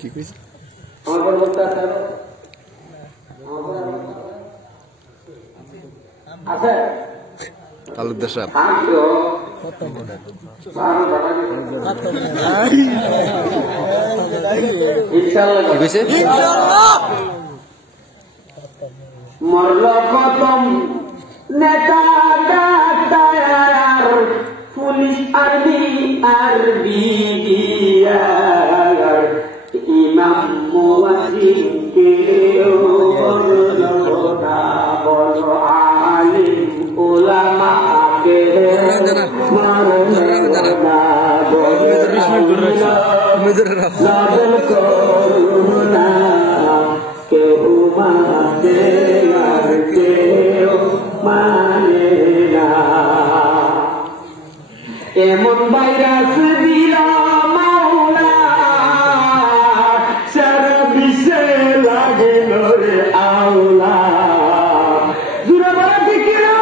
কি কইছে আমার পরবর্তী আছে তালুকদার সাহেব মরল প্রথম নেতা ডাক্তার পুলিশ আর্মি আর বিডিআর ইমাম মুয়াজ্জিন কেউ না বলো আলিম উলামা কেউ না করুণা কেউ মানে আর কেউ মানে না এমন ভাইরাস দিল মাওলা সারা বিশ্বে লাগল রে আওলা জুরা বলা ঠিক না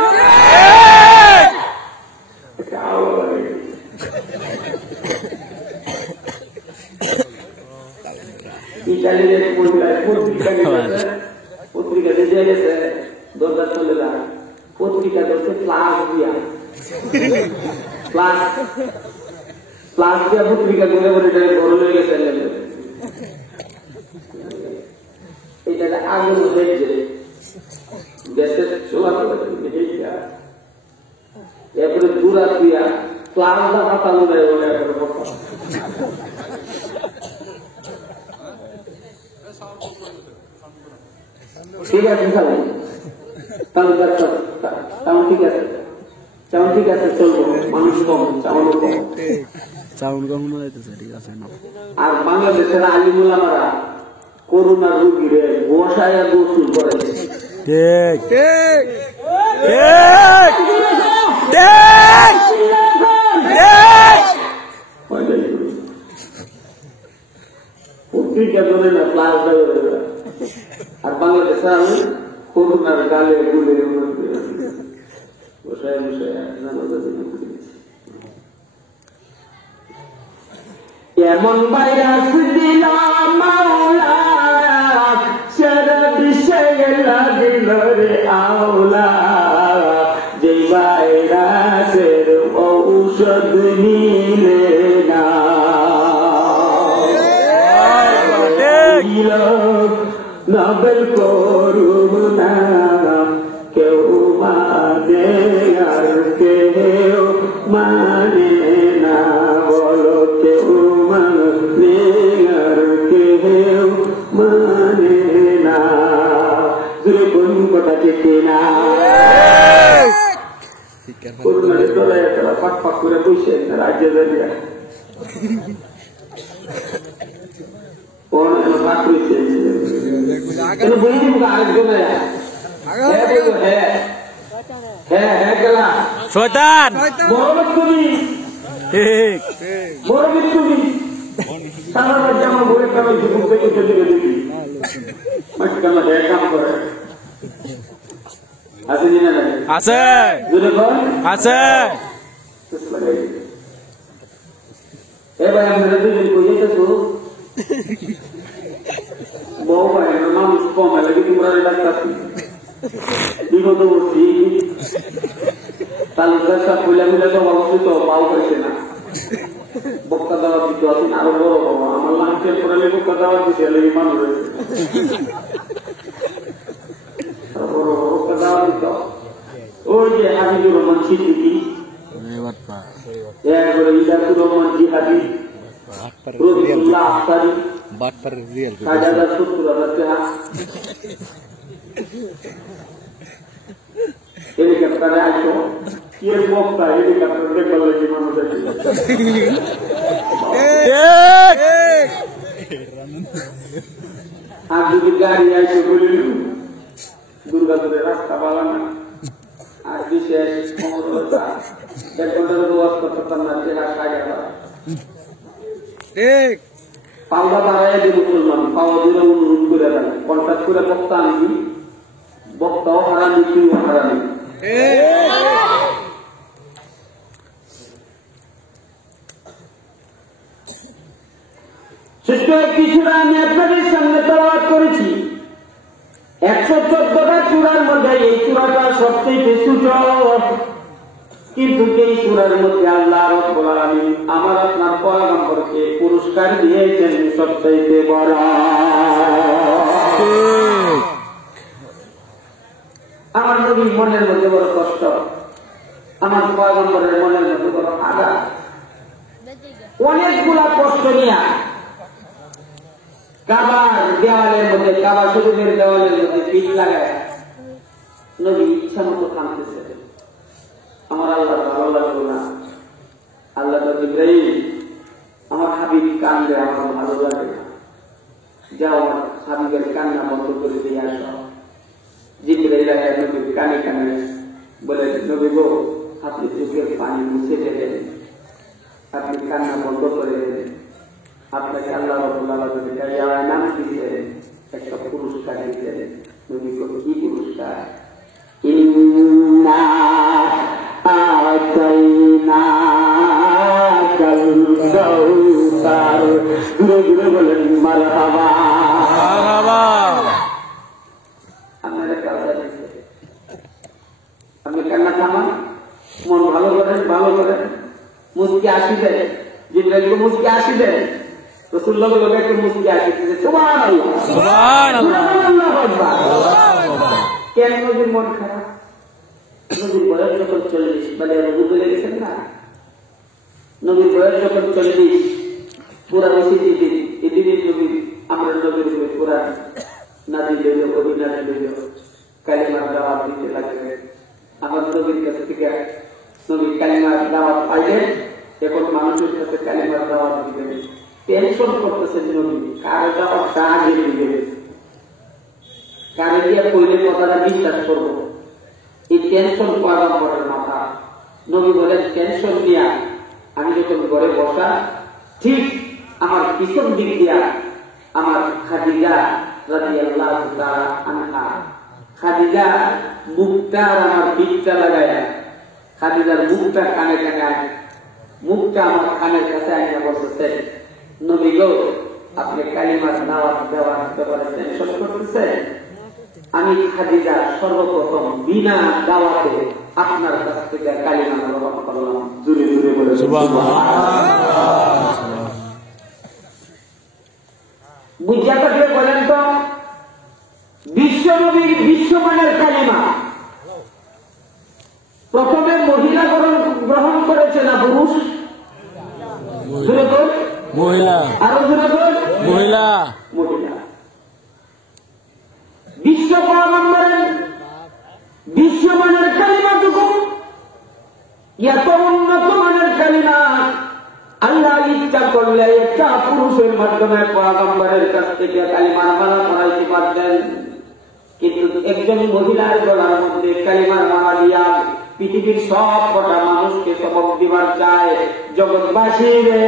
ইটালির পত্রিকা দিয়ে গেছে দরজা চলে যায় পত্রিকা করছে প্লাস দিয়া প্লাস দিয়া পত্রিকা করে বলে বড় হয়ে গেছে এটা আগুন হয়েছে গ্যাসের চোলা এরপরে দূরা দিয়া প্লাস দা পাতানো দেয় বলে ঠিক আছে ঠিক আছে তেমন ঠিক আছে চলবো মানুষ কম চাউল কম চাউল কম যাইতেছে ঠিক আছে না আর বাংলাদেশের আলিমুল আমারা করোনা রোগীরে বসায় গোসল করে ঠিক ঠিক পত্রিকা ধরে না প্লাস আর বাংলাদেশে আমি করোনার গালে গুলে বসায় এমন ভাইরাস দিল মাওলা সারা বিশ্বে দিল রে আওলা যে ভাইরাসের ঔষধ নিলে না নবেল করুণা কেউ মানে আর কেউ মানে না বলো কেউ মানে আর কেউ মানে না দূরে কোন কথা চেতে না করুণারে চলে তারা পাক পাক করে বসে রাজ্যে দাঁড়িয়ে শয়তান আছে আছে এবার আমরা দুজন কইতে তো বউ ভাই মানুষ কম লাগে তোমরা ডাক্তার বিগত বলছি তালুকদার সাহেব খুলে মিলে তো অবস্থিত পাও পাইছে না বক্তা দেওয়া দিতে আছেন আরো বড় বাবা আমার লাঞ্চে পড়ালে বক্তা দেওয়া দিতে লেগে মানুষ রয়েছে বক্তা দেওয়া দিত ওই যে হাবিবুর রহমান সিদ্দিকী এরপরে ইজাতুর রহমান জিহাদি রসুল্লাহ আফতারি হাজার 70,000 টাকা হেলিকপ্টারে আসো কি বক্তা হেলিকপ্টার দেখবার লাগে মানুষ আর যদি গাড়ি আসে বলিল দুর্গাপুরের রাস্তা ভালো না আর বিশেষ ক্ষমতা 1 ঘন্টার ওয়াজ করতে পারতাম না চেহারা সাজা ঠিক পাওয়া দাঁড়ায় যে মুসলমান পাওয়া দিলে অনুরোধ করে দেয় কন্ট্যাক্ট করে বক্তা আনবি বক্তাও হারানি তুইও হারানি ছোট্ট একটি সূরা আমি আপনাদের সামনে তেলাওয়াত করেছি। 114টা সূরার মধ্যে এই সূরাটা সবচেয়ে ছোট, কিন্তু এই সূরার মধ্যে আল্লাহ রাব্বুল আলামিন আমার আপনার পয়গম্বরকে পুরস্কার দিয়েছেন সবচেয়ে বড়। আমার নবীর মনের মধ্যে বড় কষ্ট, আমার পয়গম্বরের মনের মধ্যে বড় আঘাত। অনেকগুলা কষ্ট নিয়ে কাবার দেওয়ালের মধ্যে, কাবা শরীফের দেওয়ালের মধ্যে পিঠ লাগায় নবী ইচ্ছা মতো কাঁদতেছে। আমার আল্লাহ ভালো লাগলো না। আল্লাহ তো জিবরাইল, আমার হাবিব কান্দে, আমার ভালো লাগে না, যাও আমার হাবিবের কান্না বন্ধ করে দিয়ে আসো। জিবরাইল নবীর কানে কানে বলে, নবী গো, আপনি চোখের পানি মুছে দেবেন, আপনি কান্না বন্ধ করে দেবেন, আপনাকে আল্লাহ রাব্বুল আলামিন নাম দিয়েছেন, একটা পুরস্কার দিয়েছেন। নবী গো, কি পুরস্কার? ইন্না আতাইনাকাল কাউসার। ঘুরে ঘুরে বলেন মারহাবা, মারহাবা। আপনারা কাউসার দিয়েছেন, আপনি কান্না থামান, মন ভালো করেন, ভালো করেন, মুস্কি আসি দেন, জিবরাইলকে মুস্কি আসি দেন। রাসূলুল্লাহ বলে একটা মুস্কি আসিতেছে, সুবহানাল্লাহ, সুবহানাল্লাহ, সুবহানাল্লাহ। কেন নবীর মন খারাপ? নবীর বয়স যখন 40, মানে নবী বলে গেছেন না, নবীর বয়স যখন 40, পুরা মসজিদে এদিন নবী, আমরা নবীর উপরে কোরআন নাযিল হইল, ওহী নাযিল হইল, কালিমার দাওয়াত দিতে লাগলেন। আমার নবীর কাছ থেকে নবী কালিমার দাওয়াত পাইলেন, এখন মানুষের কাছে কালিমার দাওয়াত দিবেন। টেনশন করতেছেন নবী, কার দাওয়াত আগে দিবেন, কারে দিয়ে কইলে কথাটা বিশ্বাস করবো, এই টেনশন পয়গম্বরের মাথা। নবী বলেন, টেনশন দিয়া আমি যখন ঘরে বসা, ঠিক আমার পিছন দিক দিয়া আমার খাদিজা রাদিয়াল্লাহু তাআলা আনহা, খাদিজা মুখটা আমার পিঠটা লাগায়, খাদিজার মুখটা কানে কানে, মুখটা আমার কানের কাছে আইনা বসেছে, নবী গো, আপনি কালিমার দাওয়াত দেওয়ার ব্যাপারে টেনশন করতেছেন। আমি খাদিজা সর্বপ্রথম বিনা দাওয়াতে আপনার কাছ থেকে কালিমা গ্রহণ করলাম। জুড়ে জুড়ে বলে বুঝা থাকলে বলেন তো, বিশ্ব নবীর বিশ্বমানের কালিমা প্রথমে মহিলা গ্রহণ করেছে না পুরুষ? মহিলা। আরো মহিলা, মহিলা। বিশ্ব পয়গম্বরের বিশ্বমানের কালিমাটুকু এত উন্নত মানের কালিমা, আল্লাহ ইচ্ছা করলে একটা পুরুষের মাধ্যমে পয়গম্বরের কাছ থেকে কালিমার মালা পড়াইতে পারতেন, কিন্তু একজন মহিলার গলার মধ্যে কালিমার মালা দিয়া পৃথিবীর সব কটা মানুষকে সবক দিবার চায়। জগৎবাসী রে,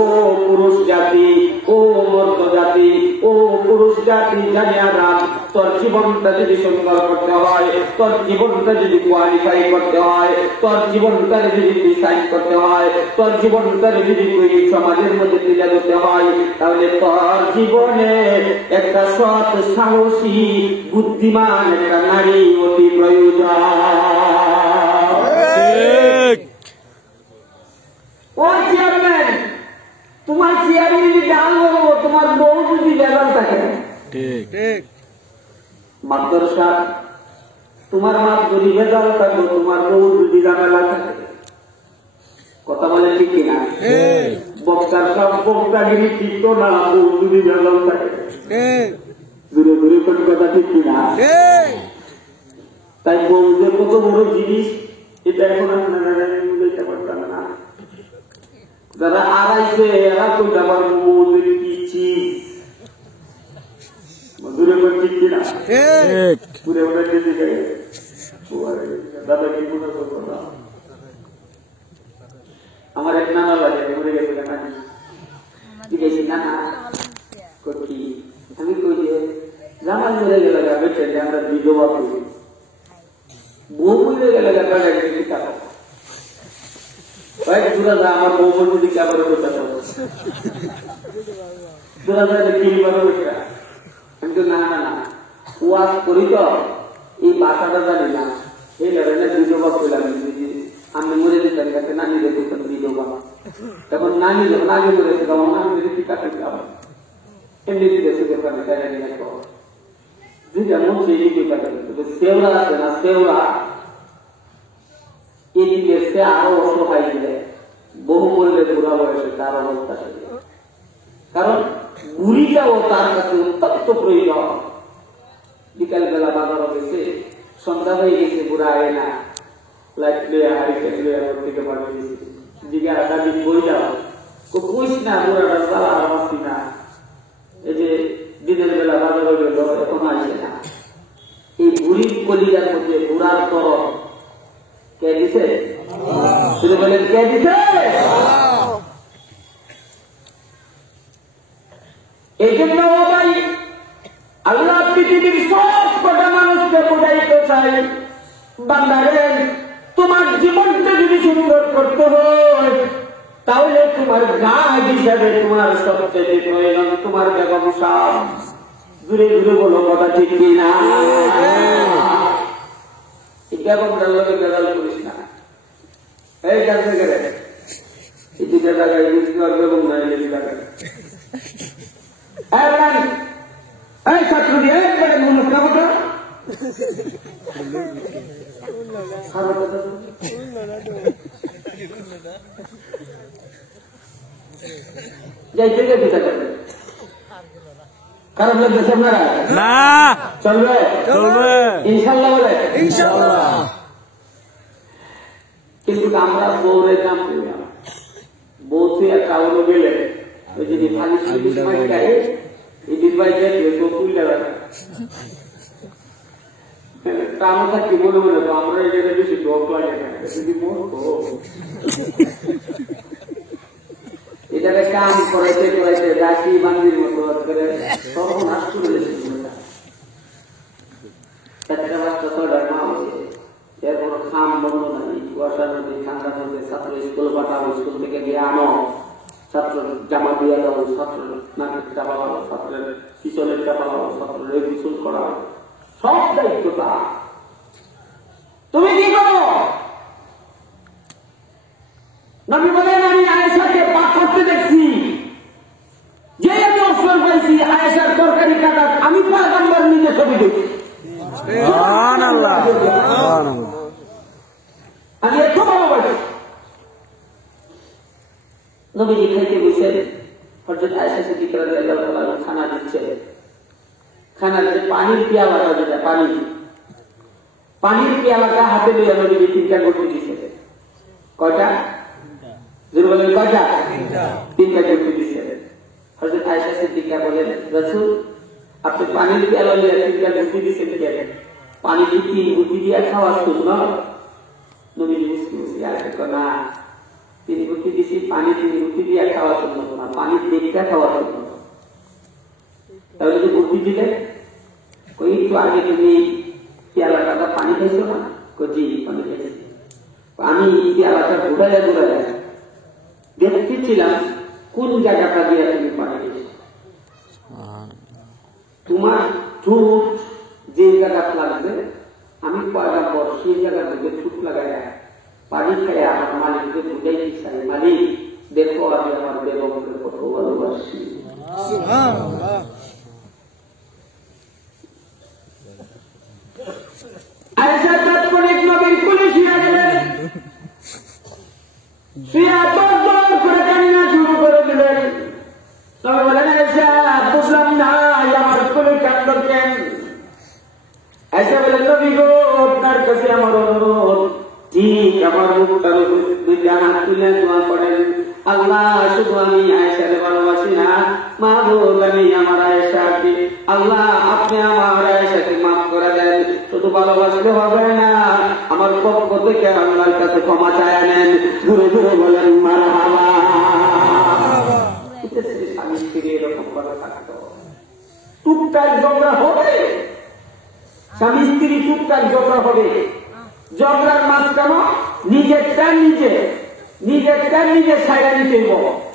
ও পুরুষ জাতি, ও মর্দ জাতি, ও পুরুষ জাতি, জানিয়া রাখ, তোর জীবনটা যদি সুন্দর করতে হয়, তোর জীবনটা যদি কোয়ালিফাই করতে হয়, তোর জীবনটা যদি ডিসাইড করতে হয়, তোর জীবনটা যদি সমাজের মধ্যে তুলে ধরতে হয়, তাহলে তোর জীবনে একটা সৎ, সাহসী, বুদ্ধিমান একটা নারী অতি প্রয়োজন। ও চেয়ারম্যান, তোমার চেয়ারে যদি ডাল বলবো, তোমার বউ যদি বেজাল থাকে, ঠিক মাদ্রাসা তোমার মাপ যদি বেজাল থাকবো, তোমার বউ যদি ঝামেলা থাকে, কথা বলে ঠিক কিনা? বক্তার সব বক্তাগিরি ঠিক তো না, বউ যদি বেজাল থাকে, দূরে দূরে কোন কথা ঠিক কিনা? তাই বউ যে কত বড় জিনিস, এটা এখন আপনারা বুঝতে পারতাম না। যারা আড়াইছে এরা তো যাবার বউদের কি চিজ, দূরে কোন ঠিক কিনা? পুরে ওরা যেতে যায় দাদা কি মনে করবো না। আমার এক নানা লাগে মরে গেছে, জিজ্ঞেসি না কি, আমি কই যে জামাই মরে গেলে বেঁচে আমরা বিধবা করি, বউ মরে গেলে টাকা আমার বউ মধ্যে কি আবার আমি তো না না না ওয়াজ করি তো এই বাসাটা জানি না এই ধরনের ভিডিও বা করলাম আমি মরে যেতাম কাছে নানি দেখতাম ভিডিও বা তখন নানি যখন আগে মরেছে তখন আমি যদি কি কাছে যাবো এমনি দেখে দোকানে তাই দুইটা মধ্যে এদিকে সেওরা আছে না সেওরা এদিকে সে আরো অসহায় দিলে বহু মূল্যে বুড়া বয়সে তার অবস্থা কারণ বুড়িটাও তার কাছে অত্যন্ত প্রয়োজন বিকাল বেলা বাজার গেছে সন্ধ্যা হয়ে গেছে বুড়া আয় না লাইট লইয়া হারিকেট লইয়া ওর থেকে বাড়ি গেছে দিকে দাবি বই যাও কইস না বুড়াটা চালা আসছি না এই যে দিনের বেলা বাজারে গেল এখন আসে না এই বুড়ির কলিজার মধ্যে বুড়ার তরফ কে দিছে তিনি বলেন কে দিছে এই জন্য ভাই আল্লাহ পৃথিবীর সব কটা মানুষকে বোঝাইতে চাই বান্দারে তোমার জীবনটা যদি সুন্দর করতে হয় তাহলে তোমার গাছ হিসাবে তোমার সবচেয়ে প্রয়োজন তোমার বেগম সাহ দূরে দূরে বলো কথা ঠিক কিনা এই বেগমটার লোকে বেদাল করিস না এই কাছে গেলে এই দুটা জায়গায় বেগম নাই জায়গায় এই ছাত্র দিয়ে একবারে মানুষ না কথা যাইতে গিয়ে বিচার করবে খারাপ লাগতেছে আপনারা না চলবে চলবে ইনশাল্লাহ বলে ইনশাআল্লাহ কিন্তু আমরা বউরে কাম করি না বউ তুই কাউরে গেলে ওই যদি ভালো সময় গায়ে এই দিনবাই গেলে তো তুললে রাখা আমরা থাকি মনে মনে তো আমরা এই জায়গায় বেশি ডক লাগে না যদি মন তো এটাকে কাম করাইতে করাইতে রাশি বান্দির মতো করে তখন আসতে একটা বাচ্চা ছয়টার মা হয়েছে এরপর খাম বন্ধ নাই কুয়াশার মধ্যে ঠান্ডার মধ্যে ছাত্র স্কুল পাঠাও স্কুল থেকে গিয়ে আনো ছাত্র জামা দিয়ে দাও ছাত্র নাকের চাপা পাবো ছাত্রের পিছনের চাপা পাবো ছাত্রের গোসল করা সব দায়িত্বটা তুমি কি করো নবী বলেন আমি আয়েশাকে পাক করতে দেখছি যে আমি অবসর পাইছি আয়েশার তরকারি কাটা আমি পয়গম্বর নিজে ছবি দেখছি সুবহানাল্লাহ আমি এত ভালোবাসি নবীজি খাইতে বসেন হযরত আয়েশা সিদ্দিকা রাদিয়াল্লাহু আনহা খানা দিচ্ছে খানার যে পানির পেয়ালাটা যেটা পানির পেয়ালাটা হাতে লইয়া নবীজি তিনটা গড়তে দিচ্ছে কয়টা যে বলেন কয়টা তিনটা গড়তে দিচ্ছে হযরত আয়েশা সিদ্দিকা বলেন রাসূল আপনি পানির পেয়ালা লইয়া তিনটা গড়তে দিচ্ছেন কেন পানি কি তিন গুটি দিয়ে খাওয়া সুন্নাহ নবীজি মুসলিম না তিন গুটি দিছি পানি তিন গুটি দিয়ে খাওয়া সুন্নাহ না পানি দেখতে খাওয়া সুন্নাহ তাহলে যে গুটি দিলে কই একটু আগে তুমি পেয়ালাটা পানি খাইছো না জি পানি খাইছি আমি পেয়ালাটা ঘুরাইয়া দেখতেছিলাম কোন জায়গাটা দিয়ে তুমি পানি খাইছো তোমার ঠোঁট যে জায়গা লাগবে আমি পয়গম্বর সেই জায়গার মধ্যে ঠোঁট লাগাই পানি খাই আমার মালিককে বুঝাইতে চাই মালিক দেখো আমি আমার বেগমকে কত ভালোবাসি আয়েশা তাৎক্ষণিক নবীর কোলে শুয়ে গেলেন শুয়ে দর করে কান্না শুরু করে দিলেন তবে বলেন আয়েশা বুঝলাম না আমার কোলে কান্দ কেন আয়েশা বলেন নবী গো আপনার কাছে আমার অনুরোধ ঠিক আমার মুখটার উপর দুইটা হাত তুলে দোয়া করেন আল্লাহ শুধু আমি আয়েশাকে ভালোবাসি না মা বল আমি আমার আয়েশাকে আল্লাহ আপনি আমার আয়েশাকে মাফ করে দেন শুধু ভালোবাসলে হবে না আমার পক্ষ থেকে আল্লাহর কাছে ক্ষমা চায় নেন ঘুরে ঘুরে বলেন মারহাবা স্বামী স্ত্রী এরকম করে থাকতো টুকটাক ঝগড়া হবে স্বামী স্ত্রী টুকটাক ঝগড়া হবে ঝগড়ার মাঝখানে নিজেরটা নিজে সাইডা নিতে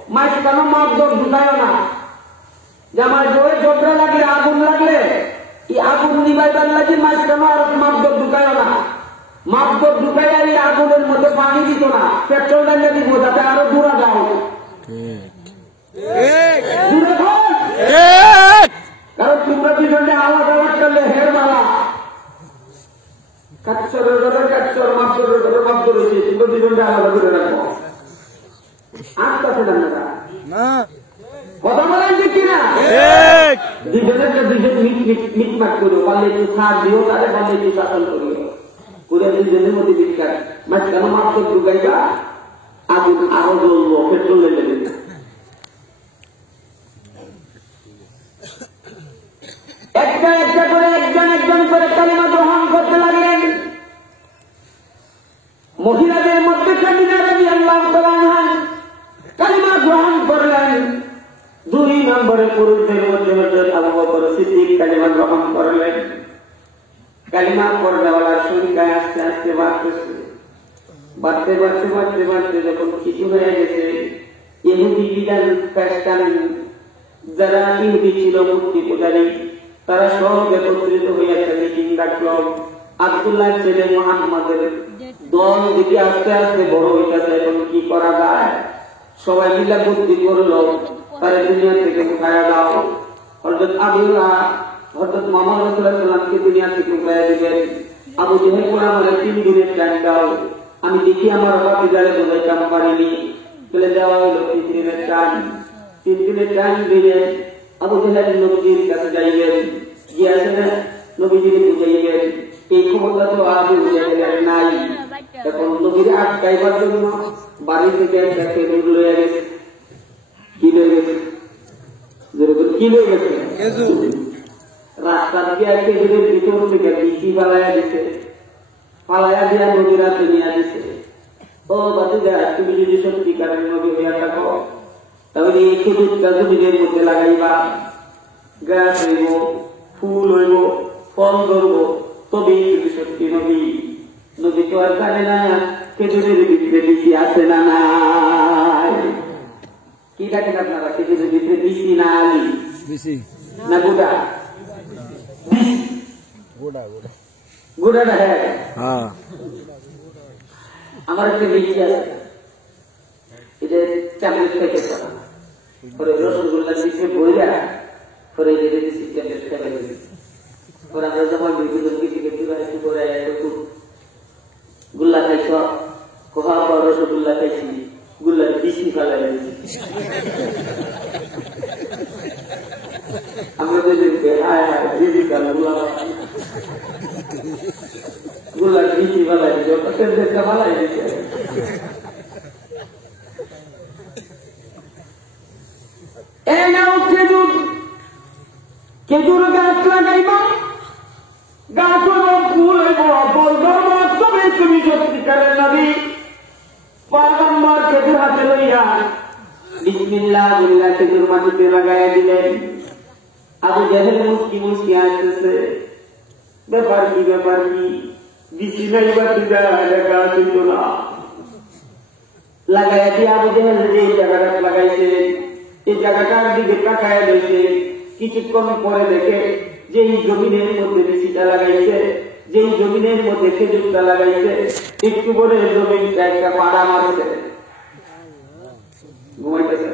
মাঝখানে মাপদর ঢুকায় না যে আমার জোরে ঝগড়া লাগলে আগুন লাগলে এই আগুন নিবাইবার লাগে মাঝখানে আর মাপদর ঢুকায় না, মাপদর ঢুকাই আর এই আগুনের মধ্যে পানি দিত না, পেট্রোল ডালিয়ে দিব যাতে আরো দূরা যাও। কারণ তোমরা দুজনে আলাদা আলাদা করলে হের মালা কাচ্চরের ঘরে কাচ্চর, মাপদরের ঘরে মাপদর রয়েছে, তোমরা দুজনটা আলাদা করে রাখবো। আসতে না কথা বলেন যে কিনা, দুজনের দুজন মিটমাট করো, পারলে একটু সার দিও, তাদের পারলে একটু শাসন করিও, করে দুজনের মধ্যে বিখ্যাত মাঝখানে মাত্র ঢুকাইবা, আগুন আরো জ্বলবো, পেট্রোল লেগে দেবে। একটা একটা করে একজন একজন করে কালিমা গ্রহণ করতে লাগলেন। মহিলাদের মধ্যে খাদিজা রাদিয়াল্লাহু তাআলা আনহা কালিমা গ্রহণ করলেন। 2 নম্বরে পুরুষদের মধ্যে হযরত আবু বকর সিদ্দিক কালিমা গ্রহণ করলেন। কালিমা পড়নেওয়ালার সংখ্যা আস্তে আস্তে বাড়তে যখন কিছু হয়ে গেছে, ইহুদি বিদান খ্রিস্টান যারা ইহুদি ছিল মূর্তি পূজারী, তারা সব একত্রিত হইয়া মিটিং ডাকল। আব্দুল্লাহ ছেলে মুহাম্মাদের দল দিকে আস্তে আস্তে বড় হইতেছে, এখন কি করা যায়? সবাই মিলে বুদ্ধি করলো, তারা দুনিয়া থেকে উঠায়া দাও। হযরত আব্দুল্লাহ হযরত মুহাম্মদ রাসূলুল্লাহ সাল্লাল্লাহু আলাইহি ওয়াসাল্লামকে দুনিয়া থেকে উঠায়া দিবেন। আবু জেহেল বলে আমাকে 3 দিনের টাইম দাও, আমি দেখি আমার ভাতিজারে বোঝাইতাম পারিনি, বলে দেওয়া হলো 3 দিনের টাইম। 3 দিনের টাইম দিলে আবু জেহেল নবীর কাছে যাইবেন, গিয়ে আসেন নবীজিকে বুঝাইবেন। এই ক্ষমতা তো আবু জেহেলের নাই। এখন নবীর আটকাইবার জন্য বাড়ি থেকে একটা খেজুর লয়ে গেছে। কি লয়ে গেছে? কি লয়ে গেছে? রাস্তা দিয়ে খেজুরের ভিতর থেকে বিচি ফালাইয়া দিছে, ফালাইয়া দিয়া নবীর হাতে নিয়ে দিছে। ও বাতিজা, তুমি যদি সত্যিকারের নবী হইয়া থাকো, তাহলে এই খেজুরটা জমিনের মধ্যে লাগাইবা, গাছ হইব, ফুল হইব, ফল ধরবো, তবেই তুমি সত্যি নবী। নবী তো আর জানে না খেজুরের ভিতরে বিচি আছে না নাই। কি দেখেন আপনারা? খেজুরের ভিতরে বিচি না আলি না গোটা? গোটাটা হ্যাঁ। আমার একটা বিচি আছে, এটা চামচ থেকে করা, পরে রসগোল্লা দিচ্ছে বইরা, পরে যেতে দিচ্ছি চামচ থেকে দিচ্ছি। পরে আমরা যখন বিভিন্ন কিছু একটু করে একটু গুল্লা খাইছ, কোহা পর রসগোল্লা খাইছি, গুল্লার বিচি ফেলাই দিচ্ছি। আমরা দেখবে গুল্লার বিচি ফেলাই দিচ্ছি, ফেলাই দিচ্ছে। খেজুর গাছ লাগাইবা, গাছ ফুল হইব, ফল ধরব, তবে তুমি সত্যিকারের নবী। পয়গম্বর খেজুর হাতে লইয়া বিসমিল্লাহ বলিয়া খেজুর মাটিতে লাগাইয়া দিলেন। আবু জেহেল মুস্কি মুস্কি আসতেছে, ব্যাপার কি বিচি নাই বা গাছ হইত না। লাগাইয়া দিয়ে আবু জেহেল যে জায়গাটা লাগাইছে, এই জায়গাটার দিকে তাকায়া রয়েছে। কিছুক্ষণ পরে দেখে যেই জমিনের মধ্যে বিচিটা লাগাইছে, যেই জমিনের মধ্যে খেজুরটা লাগাইছে, একটু পরে জমিনটা একটা পাড়া মারছে, ঘুমাইতেছে।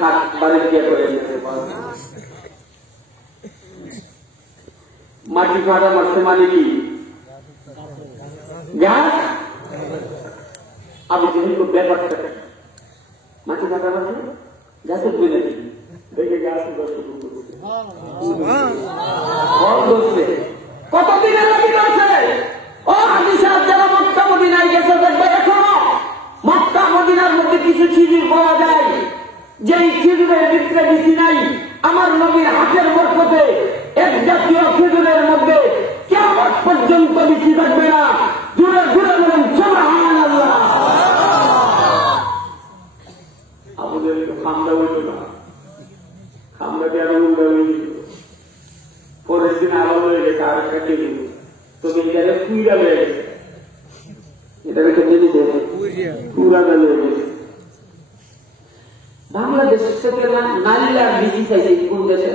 থাক, বাড়ি গিয়ে করে মাটি পাড়া মারছে মানে কি? গাছ। আমি যেহেতু ব্যাপারটা মাটি কাটা মানে গাছের বই নাকি দেখে গাছ কতদিনের লাগি রয়েছে। ও হাদিসে যারা মক্কা মদিনায় গেছে দেখবে এখনো মক্কা মদিনার মধ্যে কিছু খেজুর পাওয়া যায়, যেই খেজুরের ভিতরে বিচি নাই। আমার নবীর হাতের বরকতে এক জাতীয় খেজুরের মধ্যে কিয়ামত পর্যন্ত বিচি থাকবে না। দূরে দূরে বলেন সুবহানাল্লাহ। আমাদের খামড়া হইল না, খামড়া দিয়ে আরো উল্টা হয়ে গেল। পরের দিন আরো হয়ে গেছে আর একটা খেজুর, তবে এটারে কুইরা হয়ে গেছে, এটাকে মেনে দেবে পুরা হয়ে গেছে। বাংলাদেশ থেকে নারীরা বেশি চাইছে কোন দেশে?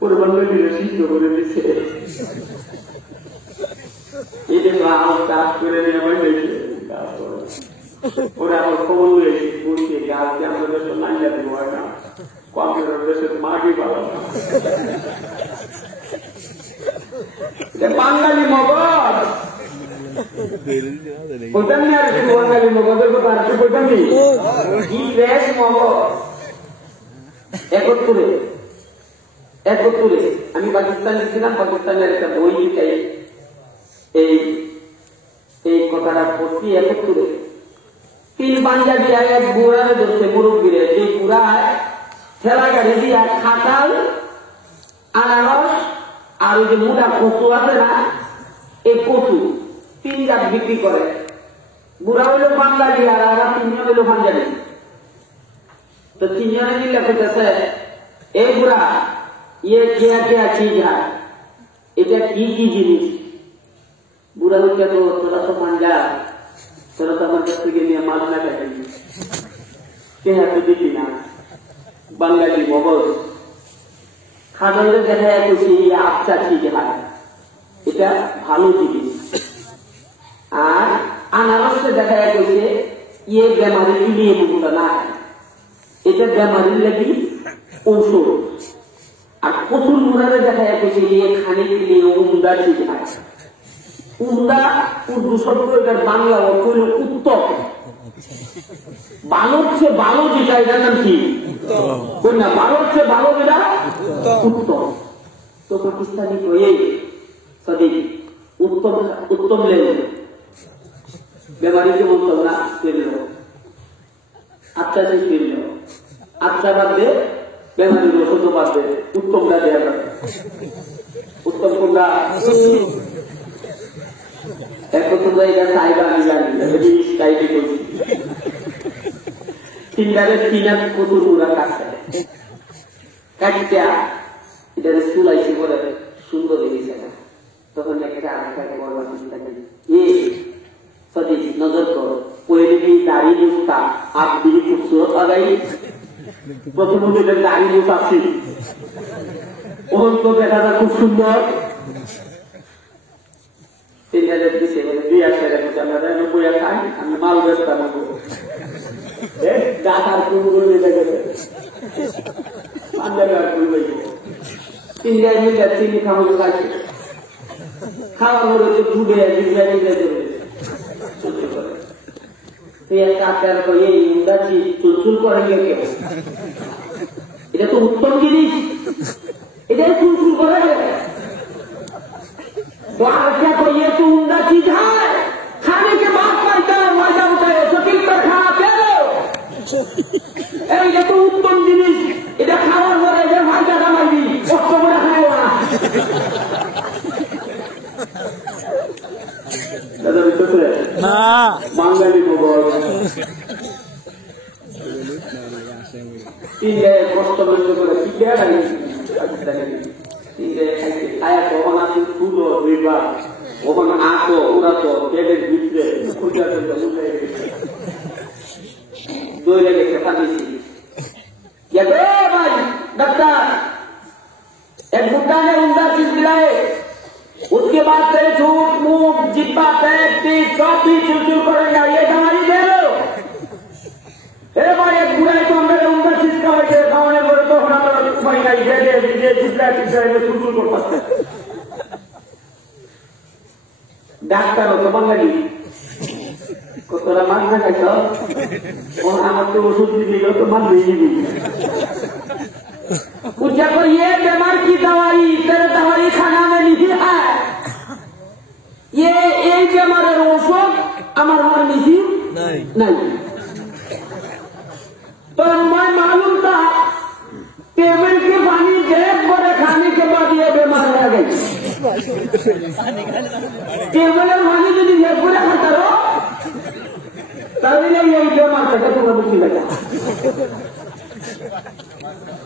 পরিবার সিদ্ধ করে দিচ্ছে, এটা কাজ করে নিয়ে ওরা আমার খবর হয়েছে বলছে আজকে আমাদের দেশে নারীরা দিব হয় না, কম্পিউটার দেশের মাটি পাওয়া বাঙালি মগজ ওটা নিয়ে আর একটু বাঙালি মগজের কথা আর একটু ওটা নেই কি ফ্রেশ মগজ। একত্তরে আমি পাকিস্তানে ছিলাম, পাকিস্তানের একটা বই লিখাই এই কথাটা পড়ছি। 71 তিন পাঞ্জাবি এক বুড়ারে ধরছে মুরব্বীরে, যে বুড়া ঠেলা গাড়ি দিয়া খাটাল আনারস আর ওই যে মোটা কচু আছে না, এই কচু 3 জাত বিক্রি করে। বুড়া হইল বাঙালি আর আমরা 3 জন হইল পাঞ্জাবি। তো 3 জনে মিলে কইতেছে, এই বুড়া ये क्या क्या चीज है, এটা কি কি জিনিস? বুড়া হইতে তো তোরা তো পাঞ্জা, তোরা তো আমার কাছ থেকে নিয়ে মাল না খাই কে হাতে দেখি না। বাঙালি মগজ খাজলের দেখা যাচ্ছে আচ্ছা ঠিক হয়, এটা ভালো জিনিস। আর আনারসে দেখা যাচ্ছে ইয়ে বেমারি নিয়ে বুঝা না, এটা বেমারির লাগি ঔষধ। আর প্রচুর মুরারে দেখা যাচ্ছে ইয়ে খানে নিয়ে উমদা ঠিক হয়। উমদা উর্দু শব্দ, এটার বাংলা অর্থ হল উত্তম। ভালোর চেয়ে ভালো যেটা, এটার নাম কি না, ভালোর চেয়ে ভালো যেটা উত্তম। তো পাকিস্তানি সদি উত্তম লেন বেমারিকে বলতো না, ফিরল আচ্ছা যে ফিরল আচ্ছা বাদ দে, বেমারির ওষুধ বাদ দে, উত্তমটা দেওয়া যাবে। উত্তম কোনটা? এখন তোমরা এটা চাইবা, আমি জানি টাইপে করছি। 3 প্রচুর পুরা কাটতে কাটিটা এটা চুলাইছি বলে সুন্দর লেগেছে না, তখন একটা আরেকটাকে বলবার চিন্তা করি সঠিক নজর কর, পরে কি দাড়ি মুস্তা আপনি খুবসুরত আগাই প্রথম দাড়ি মুস্তাছি ওর তো দেখা যায় খুব সুন্দর। 3000 দিছে 2000 খাই, আমি মাল ব্যস্ত আমাকে গাছার ফুলগুলো নিয়ে গেছে 3 মিলে চিনি খাওয়া খাইছে, খাওয়ার পরে তো ডুবে চুলচুল করে এটা তো উত্তম জিনিস, এটাই চুলচুল করে। तो क्या तो ये तो उमदा चीज है, खाने के बाद पाइता मजा होता है, शकील पर खाना पे ये तो उत्तम जिनिस, এটা খাওয়ার পরে যে ভাইটা কামাইবি কষ্ট করে খাওয়া না। দাদা বুঝতে না বাঙালি মগজ তিনটে কষ্ট করে কি দেয় খায়া কখন আসি ফুল দুইবার ওখানে আঁকো উড়াতো পেটের ভিতরে দৌড়ে গেছে পাঠিয়েছি भाई डॉक्टर एक बुड्ढा ने उमदा चीज मिलाए, उसके बाद तेरे झूठ मुंह जिब्बा पेट पीठ सब भी चुलचुल करेगा, ये दवाई दे लो। अरे भाई एक बुढ़ा तो हमने उमदा चीज का वजह खाने बोले तो हमारा पड़ेगा, ये जिब्बा चीज में चुलचुल कर सकते डॉक्टर हो तो बांग्लादेश তোরা মাছ না খাইছ, আমার তো ওষুধ দিবি তো মান দিবি पूछा को ये बीमार की दवाई तेरे दवाई खाना में नहीं है, ये एक बीमार औषध আমার আমার নিছি নাই। तो मैं मालूम था टेबल के पानी देख बड़े खाने के बाद ये बीमार हो गई। टेबल पानी यदि पूरा खाता रहो तभी ये बीमार करके तुम्हें बुद्धि लगा।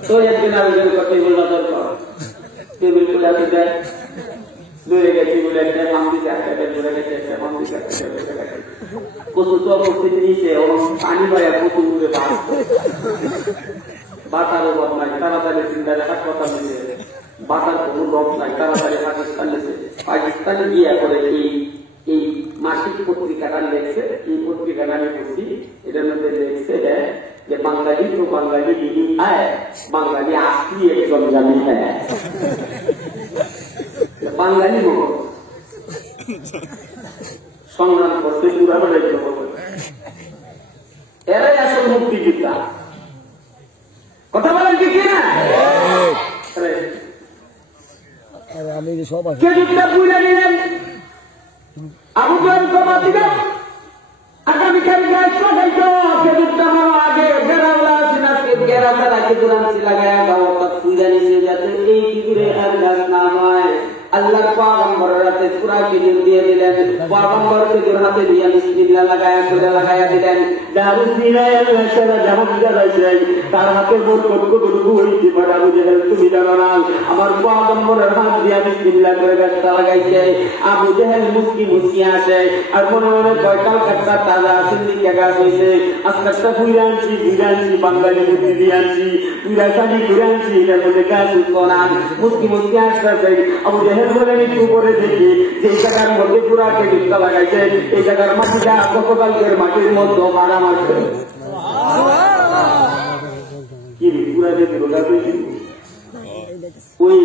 तो एक दिन आगे टेबल नजर करो, टेबल को जाती जाए दूर के टेबल एक हम भी जाते हैं, दूर के हम भी जाते हैं। কচু চল করতে নিচে পানি পায়া কচু উঠে বাতার অভাব নাই, তাড়াতাড়ি চিন্তায় হাসপাতাল নিচে বাতার কোনো রব নাই, তাড়াতাড়ি পাকিস্তান নিচে। পাকিস্তানে গিয়া করে এই মাসিক পত্রিকাটা লেখছে, এই পত্রিকাটা আমি পড়ছি, এটার মধ্যে লেখছে যে বাঙালি তো বাঙালি দিদি হ্যাঁ, বাঙালি আসলি একজন জানি হ্যাঁ, বাঙালি মহল সংগ্রাম করতে পুরা এরাই আসল মুক্তিযোদ্ধা। কথা বলেন কি কিনা? খেজুরটা বুঝে নিলেন, আবু জাহেল কমা দিলেন, আগামীকাল খেজুরটা মারো আগে বেড়াওলা আজকে গেরা তারা খেজুর আনছি লাগায় গাওয়া বুঝে নিছে যাতে এই খেজুরে আর গাছ না হয়। আল্লাহর পয়গম্বরের হাতে পুরা খেজুর দিয়ে দিলেন, পয়গম্বর খেজুর হাতে দিয়ে বিসমিল্লাহ লাগায়া করে লাগায়া দিলেন। তার হাতে আবু জাহেল তুমি জানো না, আমার পয়গম্বরের হাত দিয়ে বিসমিল্লাহ করে গাছটা লাগাইছে। আবু জাহেল মুস্কি মুস্কি আসে আর মনে মনে কয়কাল কাটটা তাজা সিন্দিকা গাছ হয়েছে, আজকালটা ঘুরে আনছি বাঙালি বুদ্ধি দিয়ে আনছি, পুরা শাড়ি ঘুরে আনছি, এটার মধ্যে গাছ উঠবো না। মুস্কি মুস্কি আসতে আবু জাহেল বলেন একটু করে দেখি যে জায়গার মধ্যে পুরা খেজুরটা লাগাইছে, এই জায়গার মাটিটা গতকালকের মাটির মধ্যে মারা মারছে। কি পুরা খেজুর ওই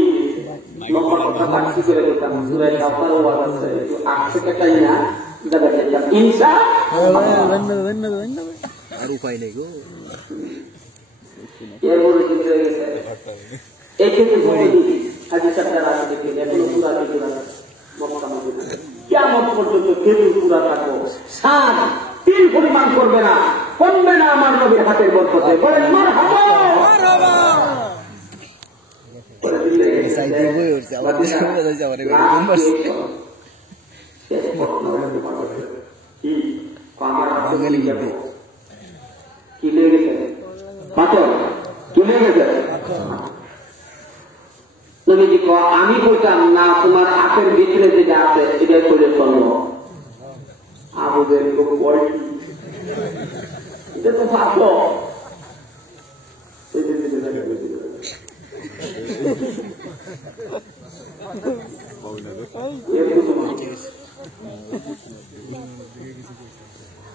লম্বা কথা বাকি করে দিতাম, সুরাই কাফারও আছে একটু 8 টাকাই না ইনসা আর উপায় নেই গো। এরপরে কি হয়ে গেছে এই ক্ষেত্রে হাদিস আপনারা দেখে এখনো পুরা খেজুর আছে মক্কা মদিনা, কিয়ামত পর্যন্ত খেজুর পুরা থাকো, সাত তিল পরিমাণ করবে না, কমবে না আমার নবীর হাতের বরকতে। বলেন মারহাবা মারহাবা। কি লেগেছে পাথর, কি লেগেছে? নবীজি আমি বলতাম না, তোমার হাতের ভিতরে যেটা আছে এটা করে চলবো। আবু জাহেল এটা তো পাথর,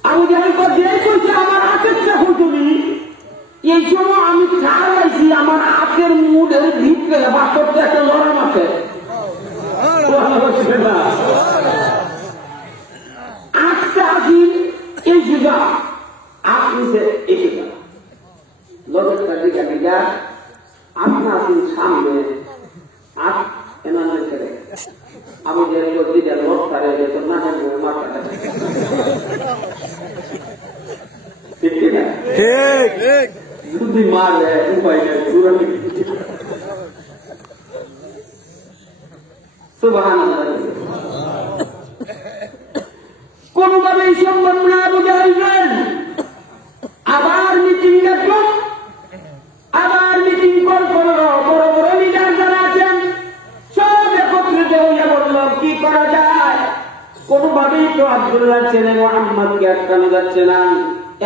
আবু জাহেল যে কইছে আমার হাতের চাকু তুমি, এই সময় আমি চার লাইছি আমার হাতের মুডের ভিতরে বাস্তবটা একটা লড়াম আছে, আটটা আসি এই সুজা আপনিছে এই সুজা লড়টা দিকে দিকা আপনা আসি সামনে আট এনাদের ছেড়ে আমি যে দিকে লড় তারে তো না মাথা ঠিক না? ঠিক যদি মারে উপায় নেই সুবহানাল্লাহ। কোনভাবেই সম্ভব না আবু জাহেল আবার মিটিং ডাকল, আবার মিটিং করলো, বড় বড় লিডার যারা আছেন সব একত্রিত হইয়া বলল কি করা যায়। কোনভাবেই তো আব্দুল্লাহ ছেলে মুহাম্মদকে আটকানো যাচ্ছে না,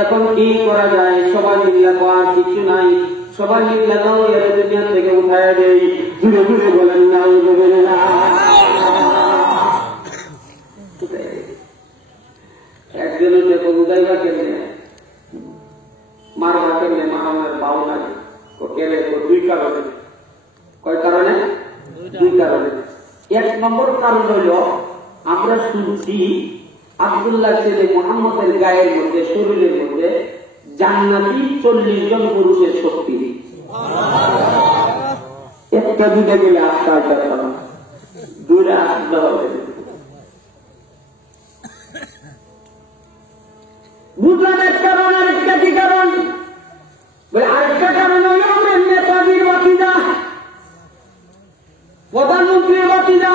এখন কি করা যায়? সবাই মিল্লা আর কিছু নাই, সবাই মিল্লা দাও এর দুনিয়া থেকে উঠায় দেই। দূরে দূরে বলেন না একজনের দেখো উদাইবা কেমনে মারবা কেমনে মারামের পাও নাই কেলে দুই কারণে। কয় কারণে? দুই কারণে। এক নম্বর কারণ হইল আমরা শুনছি আব্দুল্লাহ ছেলে মুহাম্মদের গায়ের মধ্যে শরীরের মধ্যে জান্নাতি 40 জন পুরুষের শক্তি। একটা দুটা গেলে আটটা পারতাম, দুইটা আসতে হবে। বুঝলাম এক কারণ, আরেকটা কি কারণ? আরেকটা কারণ হইল আমরা নেতাজির বাতিজা, প্রধানমন্ত্রীর বাতিজা,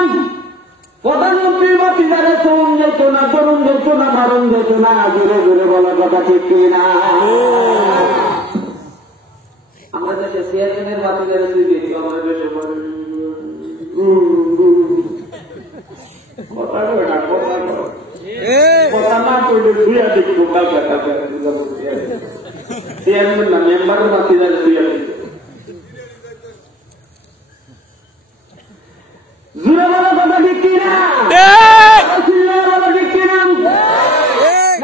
প্রধানমন্ত্রীর বাতিজারে তরুণ যেত না, তরুণ যেত না, মারণ যেত না, জোরে জোরে বলার কথা ঠিক না? আমরা দেশে চেয়ারম্যানের বাতিজারে তুই দেখি আমাদের দেশে কথা কয় না, কথা কয়। কথা না কইলে শুইয়া দেখবো কালকে কালকে চেয়ারম্যান না মেম্বারের মাতি যায় শুইয়া দেখবো। জুড়ে বলা কথা ঠিক কিনা? বলা ঠিক কিনা?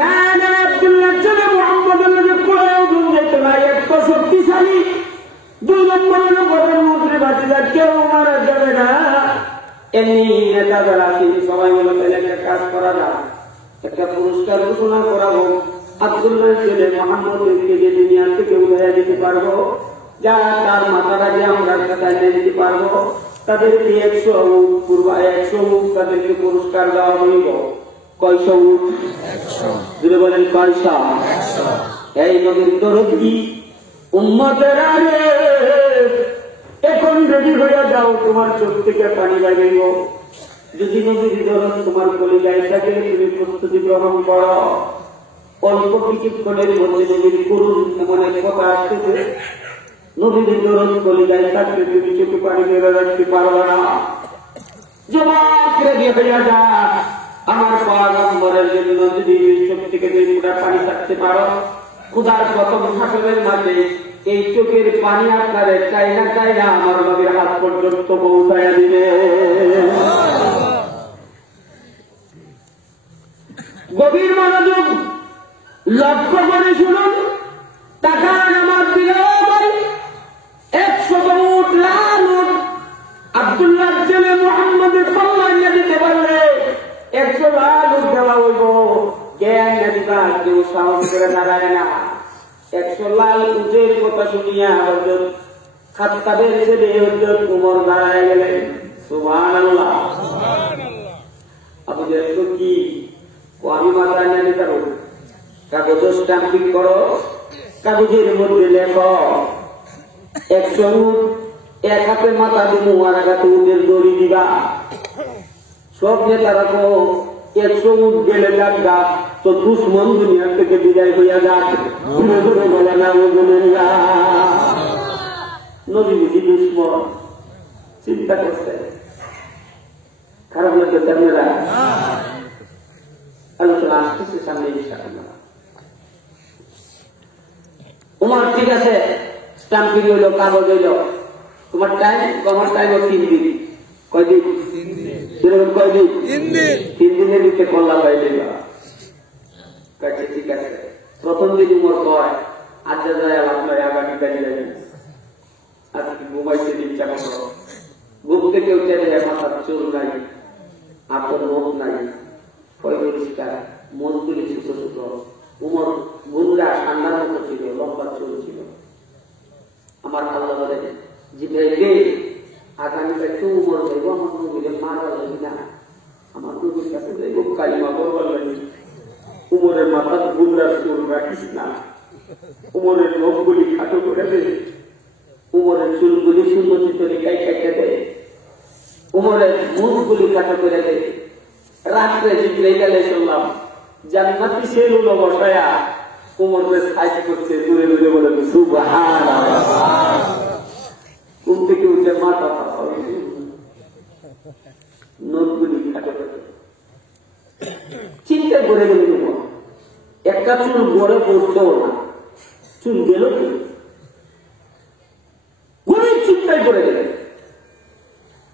না না আব্দুল্লাহ ছেলে মোহাম্মদের লোকে কোথাও গুণ যেত না। এক তো শক্তিশালী, 2 নম্বরের প্রধানমন্ত্রী বাতিদা কেউ মারা যাবে না। এমনি নেতা যারা আছে সবাই বলে তাহলে একটা কাজ করা না, একটা পুরস্কার ঘোষণা করা হোক। আব্দুল্লাহ ছেলে মোহাম্মদকে যে দুনিয়া থেকে উড়াইয়া দিতে পারবো, যারা তার মাথার আগে আমরা চাইলে দিতে পারবো, তাদেরকে 100 উট পূর্বা 100 উট তাদেরকে পুরস্কার দেওয়া হইব। কয়শো উট? যদি বলেন কয়শো? এই নবীর দরদি উম্মতের আগে এখন রেডি হইয়া যাও, তোমার চোখ থেকে পানি লাগাইব। যদি নবীর দরদ তোমার কলিজায় থাকে তুমি প্রস্তুতি গ্রহণ করো। অল্প কিছুক্ষণের মধ্যে নবীর করুন এমন এক কথা আসতেছে, নবীর দরদ কলিজায় থাকলে তুমি চোখে পানি বেরো রাখতে পারবে না। যুবক রেডি হইয়া যা, আমার পয়গম্বরের জন্য যদি চোখ থেকে 2 ফোঁটা পানি থাকতে পারো, খুদার প্রথম শাসনের মাঝে এই চোখের পানি আপনার চাই না আমার নবীর হাত পর্যন্ত পৌঁছাইয়া দিবে। গভীর মনোযোগ লক্ষ্য করে শুনুন, টাকার নামাজ দিলে 100 উট লাল উট আব্দুল্লাহ ছেলে মোহাম্মদের সম্মানিয়ে দিতে পারলে 100 লাল উট দেওয়া হইব। জ্ঞান দিবা কেউ সাহস করে দাঁড়ায় না। 100 লাল উটের কথা শুনিয়া হযরত খাত্তাবের ছেলে হযরত উমর দাঁড়ায় গেলেন। সুবহানাল্লাহ। আবু জাহেল কি আমি মাথা নিয়ে নিতে পারবো? কাগজ স্ট্যাম্পিং করো, কাগজের মধ্যে লেখো 100 উট, এক হাতে মাথা দিমু আর এক হাতে উটের দড়ি দিবা। সব নেতারা কো 100 উট গেলে যাক তো দুশ্মন দুনিয়া থেকে বিদায় হইয়া যাক। বলে না নবী বুঝি দুশ্মন? চিন্তা করছে, খারাপ লাগছে আপনারা? আলোচনা আসতেছে সামনে ইনশাআল্লাহ। তোমার ঠিক আছে, স্ট্যাম্পিং হইল, কাগজ হইল, তোমার টাইম, আমার টাইম 3 দিন। কয়দিন? সেরকম কয়দিন? 3 দিনের ভিতরে কল্লা পাই দিবা। ঠিক আছে। প্রথম দিন উমর কয় আচ্ছা যায় আপনার আগামীকালই যাবেন, আজকে ঘুমাইতে ইচ্ছা করো। ঘুম থেকে উঠে দেয় মাথার চুল নাই, আপনার মুখ নাই, পরিষ্কার, মনগুলি ছোট ছোট। উমর গুন্ডা ঠান্ডার মতো ছিল, লম্বা চুল ছিল। আমার আল্লাহ বলে জিব্রাইল আগামীকাল কেউ উমর যাইব, আমার নবীরে মারা যাবি না, আমার নবীর কাছে যাইব কালিমা বলবার লাগি। উমরের মাথার গুন্ডার চুল রাখিস না, উমরের নখগুলি খাটো করে দে, উমরের চুলগুলি সুন্দর তরিকায় কেটে দে, উমরের মুখগুলি খাটো করে দে। রাত্রে জিব্রাইল আলাইহিস সালাম জান্নাতি সেলুলো বসায়া উমরকে সাইজ করছে, দূরে দূরে বলে সুবহানাল্লাহ। ঘুম থেকে উঠে মাথা নখগুলি খাটো করে চিন্তা করে গেল। একটা চুল গড়ে পড়তেও না, চুল গেল কি? গভীর চিন্তায় করে গেলেন।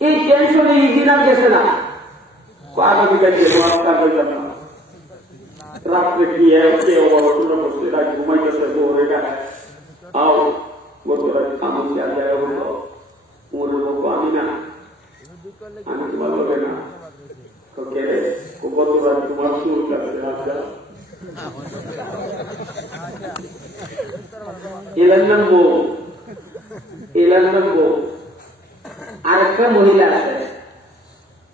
এই টেনশনে এই দিন আর গেছে না। আগামীকাল রাত্রে গিয়ে ঘুমাইতেছে, আও আমি না, আমি তোমার লোকে না, গতবার তোমার চুল কাছে আরেকটা মহিলা আছে,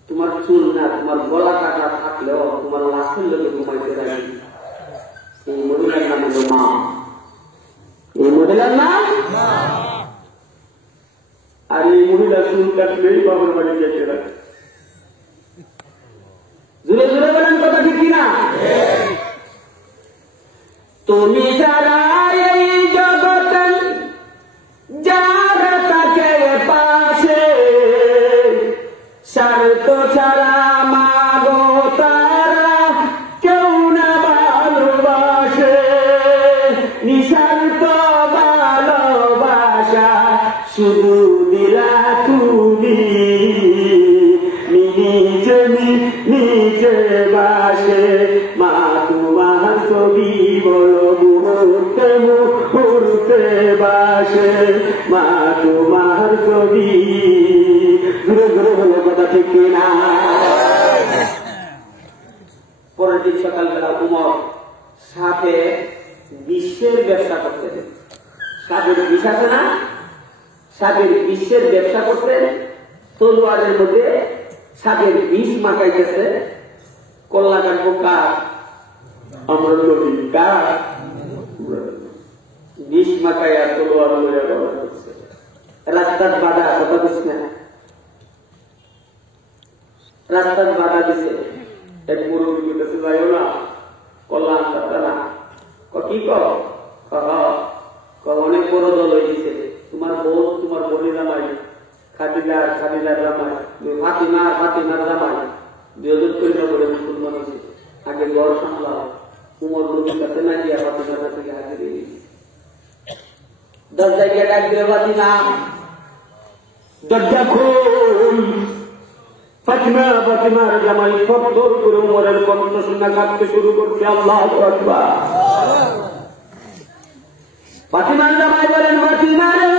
তোমার চুল না, তোমার গলা কাটা থাকলেও তোমার লাশের লোকে ঘুমাইতে রাখি। এই মহিলার নাম হলো মা। এই মহিলার নাম আর এই মহিলা চুল কাটলেই বাবার বাড়ি যেতে রাখে। জুড়ে জুড়ে বলেন কথা ঠিক কিনা? তুমি যারা এই জগতে যারা তাকে পাশে স্বার্থ ছাড়া মাগ নিচে বাসে মা তোমার ছবি বলো মুহূর্তে মুহূর্তে বাসে মা তোমার ছবি ঘুরে ঘুরে হলো কথা ঠিক কিনা। পরের দিন সকালবেলা উমর সাপে বিশ্বের ব্যবসা করতেন। সাপের বিষ আছে না, সাপের বিশ্বের ব্যবসা করতেন। তলোয়ারের মধ্যে সাপের বিষ মাখাইতেছে। কল্লা কাটবো কার? আমরা নবী কার বিষ মাখাইয়া তলোয়ার লইয়া ব্যবহার করছে। রাস্তার বাধা কথা বুঝ না, রাস্তার বাধা দিছে। এক মুরব্বীর কাছে যাইও না, কল্লা আনতে না। কি অনেক বড় দল হয়ে গেছে, তোমার বউ তোমার বোনের জামাই, খাদিজার জামাই, ফাতিমার জামাই 2013 করে মুসলমান হয়েছে। আগে ঘর সামলাও। উমর নবীর কাছে না গিয়া ফাতিমার কাছে গিয়ে হাজির হয়ে গেছে। দরজায় গিয়ে ডাক দিয়ে ফাতিমা দরজা খোল। ফাতিমার জামাই থরথর করে উমরের কণ্ঠ শুনে কাঁদতে শুরু করছে। আল্লাহু আকবার। ফাতিমার জামাই বলেন, ফাতিমা রে,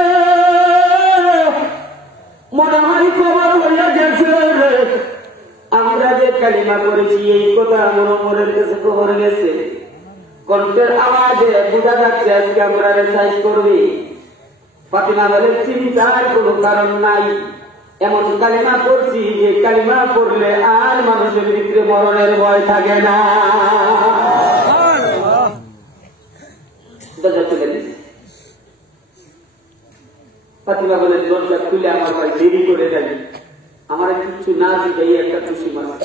মনে হয় খবর হইয়া গেছে, আমরা যে কালিমা করেছি এই কথা আমার উমরের কাছে খবর গেছে। কণ্ঠের আওয়াজে বোঝা যাচ্ছে আজকে আমরা রেসাইজ করবি। ফাতিমা বলেন, চিন্তার কোনো কারণ নাই, এমন কালিমা করছি যে কালিমা পড়লে আর মানুষের ভিতরে মরণের ভয় থাকে না। ফাতিমা বলেন, দরজা খুলে আমার ভাই দেরি করে যাবি, আমার কিছু না দিতে একটা খুশি মারা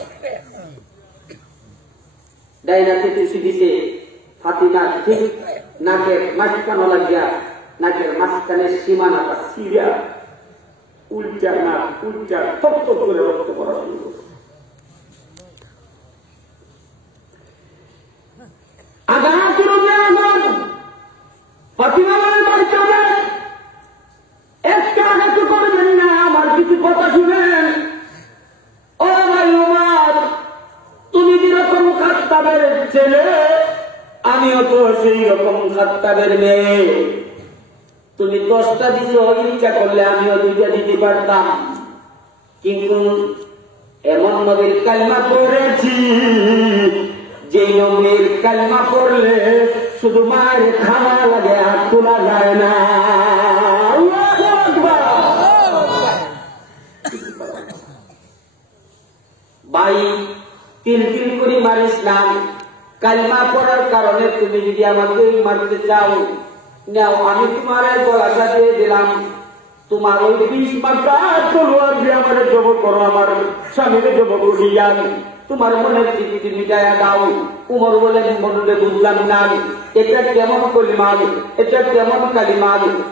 ডাইনাতে খুশি দিতে। ফাতিমা ঠিক নাকের মাঝখানো লাগিয়া নাকের মাঝখানের সীমানাটা সিরিয়া উল্টা না উল্টা তপ্ত করে রক্ত করা শুরু করছে। আঘাত ফাতিমা বাড়িতে একটা আঘাত করবেন না, আমার কিছু কথা শুনেন। ও ভাই উমর, তুমি যেরকম খাত্তাবের ছেলে, আমিও তো সেই রকম খাত্তাবের মেয়ে। তুমি 10টা দিছ, ইচ্ছা করলে আমিও 2টা দিতে পারতাম, কিন্তু এমন নবীর কালিমা পড়েছি যে নবীর কালিমা পড়লে শুধু মায়ের খাওয়া লাগে, হাত তোলা যায় না। ভাই, 3 করে মারিসলাম। কালিমা পড়ার কারণে তুমি যদি আমাকে মারতে চাও, নাও, আমি তোমার গলাটা দিয়ে দিলাম। তোমার ওই 20 মাথা তলোয়ার দিয়ে আমার জব করো, আমার স্বামীকে জব করিয়া তোমার মনের টিকিটি মিটাইয়া দাও। উমর বলেন, মনে বুঝলাম না, এটা কেমন কলিমা, এটা কেমন কালিমা,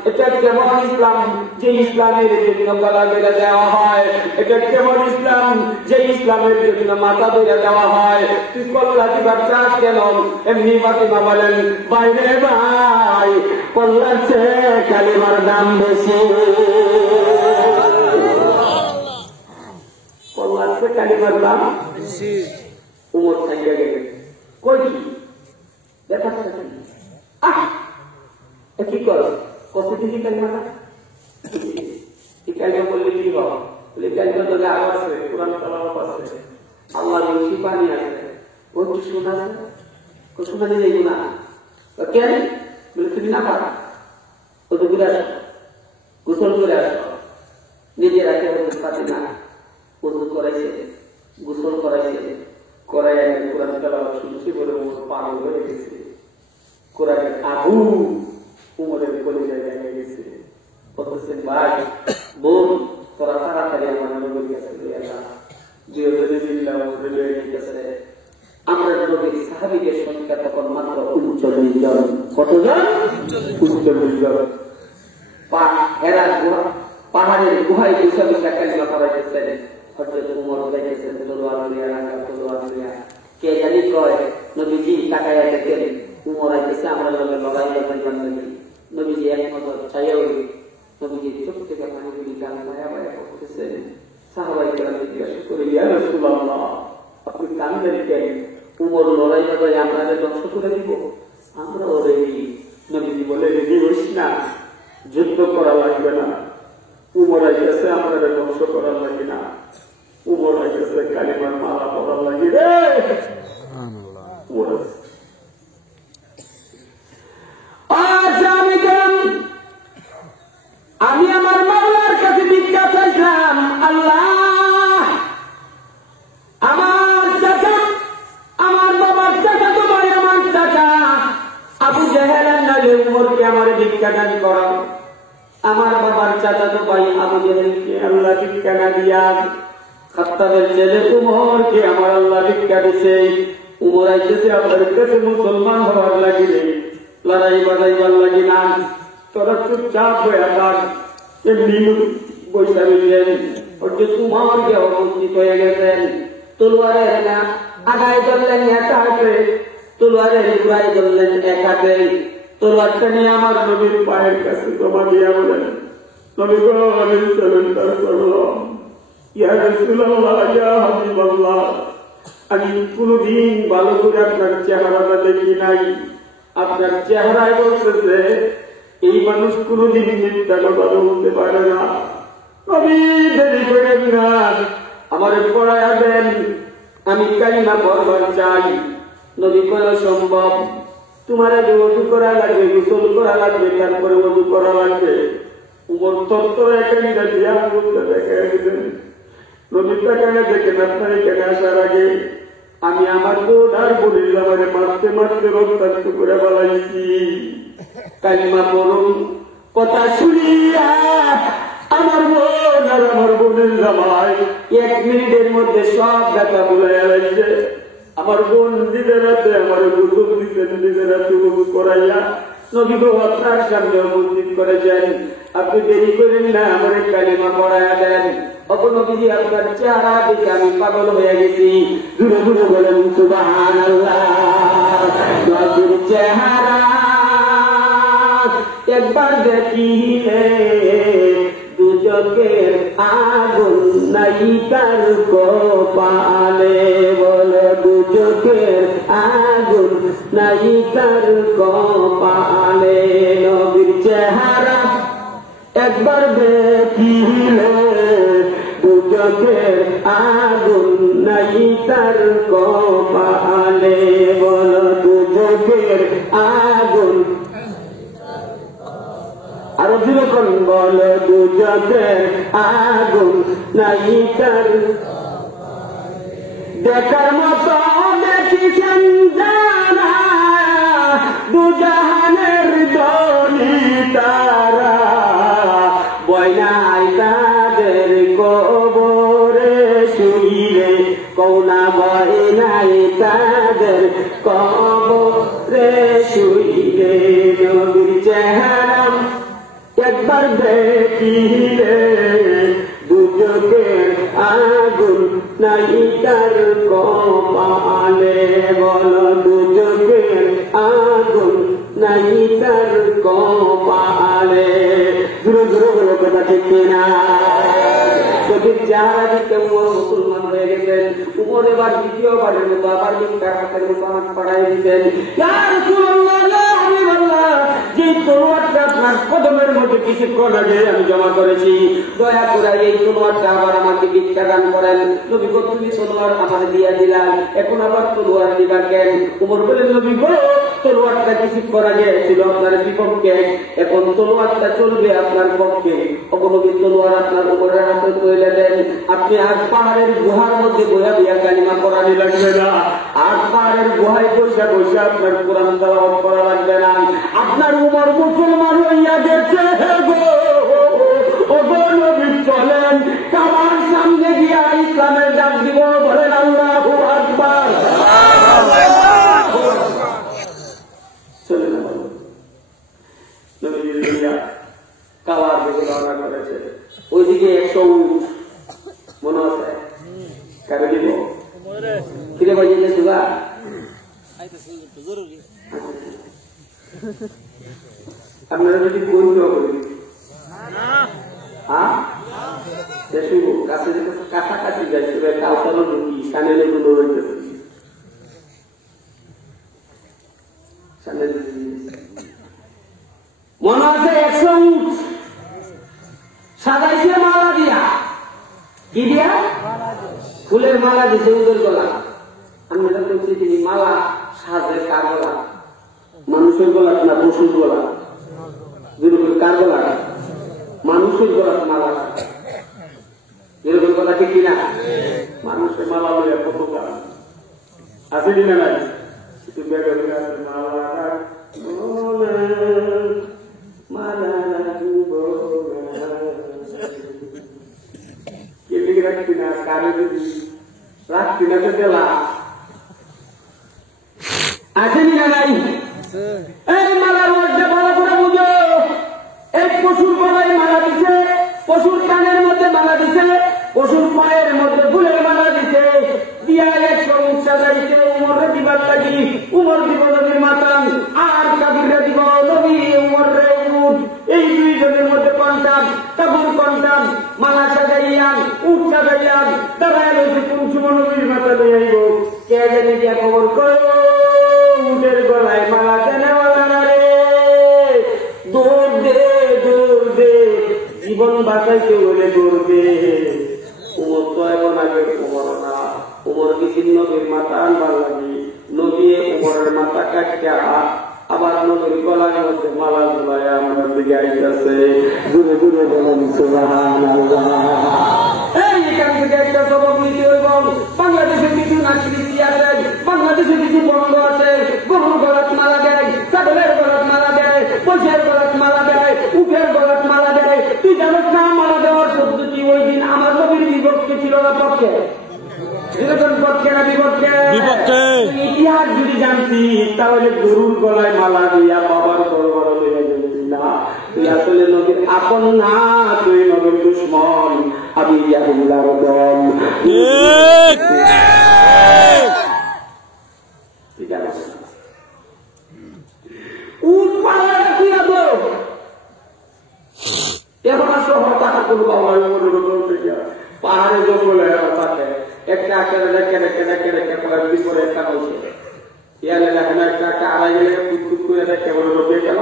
এটা কেমন ইসলাম যে ইসলামের জন্য গলা বেড়ে দেওয়া হয়, এটা কেমন ইসলাম যে ইসলামের জন্য মাথা বেড়ে দেওয়া হয়। তুই কল্লা দিবার চাষ কেন? এমনি ফাতিমা বলেন, বাইরে ভাই, কল্লার চেয়ে কালিমার দাম বেশি। কল্লার চেয়ে কালিমার দাম বেশি। উমর থাকিয়া গেলে কই দেখা কি করো কত দিন কালিমাটা এই কালিমা বললে কি হবে? বলে কালিমা তো আরো আছে, কোরআন তেলাওয়াত আছে, আল্লাহর বেশি পানি আছে, ও কি শোনা যায়? শোনা যায় যাইব না কেন? বলে তুমি না পারা, ও তো ঘুরে আসো, গোসল করে আসো, নিজের রাখে পাতি না, গোসল করাইছে, গোসল করাইছে, করাই কোরআন তেলাওয়াত শুনছি বলে পাগল হয়ে গেছে। কোরআনের আগুন উমরের কলিজায় লেগে গেছে। বলতেছেন, ভাই বোন, তোরা তাড়াতাড়ি আমার নবীর কাছে লইয়া যা। আমরা নবীর সাহাবীদের সংখ্যা তখন মাত্র 39 জন। কতজন? 39 জন। পাহাড়ের গুহায় বসে বসে কালিমা পড়াইতেছেন। হযরত উমর যাইতেছেন, তলোয়ার লইয়া, রাঙা তলোয়ার লইয়া। কে জানি কয়, নবীজি তাকাইয়া দেখেন উমর আইতেছে, আমরা লড়াই করবেন নাকি? নবীজি এক নজর চাইয়া উঠে, নবীজির চোখ থেকে পানিগুলি গান মায়া মায়া করতেছেন। সাহাবায়ে কেরাম জিজ্ঞাসা করে, ইয়া রাসূলুল্লাহ, কান্দেরকে উমর লড়াই লড়াই আপনাদের ধ্বংস করে দিব। আমরা রেডি। নবীজি বলে রেডি হইস না, যুদ্ধ করা লাগবে না। উমর আইতেছে, আপনাদের ধ্বংস করার লাগে না। উমর আইতেছে, কালিমার মালা পড়ার লাগে রে। আমি আমার মাওলার কাছে ভিক্ষা চাইলাম, আল্লাহ আমার চাচা, আমার বাবার চাচা, তোমার আমার চাচা আবু জেহেলের নালে উমরকে আমার ভিক্ষা দান করো। আমার বাবার চাচা তো ভাই আবু জেহেলকে আল্লাহ ভিক্ষা না দিয়া খাত্তাবের ছেলে উমরকে আমার আল্লাহ ভিক্ষা দিছে। উমর আইতেছে আপনার কাছে মুসলমান হওয়ার লাগিলে, লড়াই বাজাইবার লাগি না। তোরা চুপচাপ হয়ে থাক, এমনি বৈশা রইলেন। যে তোমার যে অবস্থিত হয়ে গেছেন, তলোয়ারের না আগায় ধরলেন এক হাতে, তলোয়ারের ঘুরাই ধরলেন এক হাতে। তলোয়ারটা নিয়ে আমার নবীর পায়ের কাছে জমা দিয়া বলেন, নবী গো আমি সারেন্ডার করলাম। ইয়া রাসূলুল্লাহ, ইয়া হাবিবাল্লাহ, আমি কোনদিন ভালো করে আপনার চেহারাটা দেখি নাই। আপনার চেহারায় বলতেছে এই মানুষ কোনদিন মিথ্যা কথা বলতে পারে না। নবী দেরি করেন না, আমার পড়ায়া দেন, আমি কালিমা পড়বার চাই। নবী কয় সম্ভব, তোমার আগে ওযু করা লাগবে, গোসল করা লাগবে, তারপরে ওযু করা লাগবে। উমর তত্ত্ব একাধিকা দিয়া বলতে দেখা গেছেন। নবী তাকায় দেখেন আপনার এখানে আসার আগে আমি আমার বোন আর বোনের জামারে মারতে মারতে রক্তাক্ত করে বলাইছি। কালিমা পড়ুন। কথা শুনিয়া আমার বোন আর আমার বোনের জামাই 1 মিনিটের মধ্যে সব ব্যথা বলে এলাইছে। আমার বোন নিজের হাতে আমার গোসল দিচ্ছেন, নিজের হাতে গোসল করাইয়া নবী গো আপনার সামনে উপস্থিত করে যান। আপনি দেরি করেন না, আমার কালিমা পড়াইয়া দেন। অপনবীজি আপনার চেহারা দেখে আমি পাগল হয়ে গেছি। দূরে দূরে বলেন সুবহানাল্লাহ। নবীর চেহারা একবার দেখিলে দুজকের আগুন নাই কার কপালে। বলে দুজকের আগুন নাই কার কপালে। নবীর চেহারা একবার দেখিলে দুজকের আগুন নাই তার কপালে। বল দুজকের আগুন, আরো যেরকম বল দুজকের আগুন নাই তার। দেখার মতো দেখিছেন যারা দুজাহানের ধনী তারা, বয়নাই তাদের কবরে শুইলে কৌনা বয়নাই তাদের কবরে শুইলে। নবীর চেহারা একবার দেখিলে দুজকের আগুন নাই তার কপালে। বল দুজকের আগুন নাই তার কপালে। দূরে দূরে বলে কথা ঠিক না? নবীর চেহারা দিকে উমর মুসলমান হয়ে গেছেন। উমর এবার দ্বিতীয়বারের মতো আবার ভিক্ষার হাতের মতো আমাকে পাঠাই দিতেন। ইয়া রাসূলুল্লাহ, ইয়া হাবিবাল্লাহ, যে তলোয়ারটা আপনার কদমের মধ্যে কিছুক্ষণ আগে আমি জমা করেছি, দয়া করে এই তলোয়ারটা আবার আমাকে ভিক্ষা দান করেন। নবী গো তুমি তলোয়ার আমাকে দিয়া দিলাম, এখন আবার তলোয়ার দিবা কেন? উমর বলেন, নবী গো তলোয়ারটা কিছুক্ষণ আগে ছিল আপনার বিপক্ষে, এখন তলোয়ারটা চলবে আপনার পক্ষে। অবনবী তলোয়ার আপনার উপরের হাতে তুলে দেন। আপনি আর পাহাড়ের গুহার মধ্যে বইয়া দিয়া কালিমা পড়ানি লাগবে না। আর পাহাড়ের গুহায় বসে বসে আপনার কোরআন তেলাওয়াত করা লাগবে না। আপনার উমর মুসলমান হইয়া গেছে গো। ওগো নবী চলেন, কাবার সামনে গিয়া ইসলামের ডাক দিব। বলেন আল্লাহু আকবার। চলেন কাবার দিকে রওনা করেছে। ওইদিকে 100 উট মনে আছে কাকে দিব? ফিরে বাজিয়ে সুগা আপনারা যদি বইও করি কাছাকাছি যাইছে কালকালো ঢুকি সামনে গুলো রয়েছে মনে আছে 100 উট সাজাইছে মালা দিয়া, কি দিয়া? ফুলের মালা দিছে উটের গলা। আমি বলছি তিনি মালা সাজে কার গলা? মানুষের গলা না পশুর গলা? যেরকম কার গলা? মানুষের গলা মালা। যেরকম কথা ঠিক কিনা? মানুষের মালা বলে কত গলা আছে কিনা নাই? মালা রাখবি না, কানে দিবি, রাখবি না তো গেলা আসেনি না নাই? এই মালার মধ্যে ভালো করে বুঝো, এই পশুর গলায় মালা দিছে, পশুর কানের মধ্যে মালা দিছে, পশুর পায়ের মধ্যে ফুলের মালা দিছে, দিয়া 100 উট সাজাইছে উমরে দিবার লাগি। উমর দিব নবীর মাতান, আর কাবিররা দিব নবী উমর রে উট। এই দুইজনের মধ্যে কন্টাক্ট, কাবুল কন্টাক্ট, মালা সাজাইয়ান, উট সাজাইয়ান, দাঁড়ায় রয়েছে পুরুষ নবীর মাথা লইয়া আইব। কে জানি দিয়া খবর করো উটের গলায় মালা দেনেওয়ালা না রে, দৌড় দে দৌড় দে, জীবন বাঁচাইতে হলে দৌড় দে। উমর তো এখন আগে উমর না, উমর কিছু নবীর মাথা আনবার লাগি, নবী উমরের মাথা কাটিয়া আবার নবীর গলার মধ্যে মালা ঝুলায় আমার দিকে আইতেছে। দূরে দূরে বলেন সুবহানাল্লাহ। এই এখান থেকে একটা সবক নিতে হইব। বাংলাদেশে কিছু নাচকৃতি আছে, বাংলাদেশে কিছু বন্ধ আছে, গরুর গলাত মালা দেয়, ছাগলের গলাত মালা দেয়, পশুর গলাত মালা দেয়, উটের গলাত মালা দেয়। তুই জানিস না মালা দেওয়ার পদ্ধতি ওই দিন আমার নবীর বিপক্ষে ছিল না পক্ষে? পক্ষে না বিপক্ষে? ইতিহাস যদি জানতি তাহলে গরুর গলায় মালা দিয়া বাবার দরবার লইয়া গেছি না। তুই আসলে নবীর আপন না, তুই নবীর দুশ্মন। আমি ইয়াহুল্লাহর দল। উট পালা কি হবো এখন? শহর টাকা কোনো পাহাড়ে জঙ্গলে থাকে একটা আকারে রেখে রেখে রেখে রেখে বিপরে একটা হয়েছে ইয়ালে দেখেন একটা একটা আড়াই গেলে কুটকুট করে দেখে বলে রোপে কেন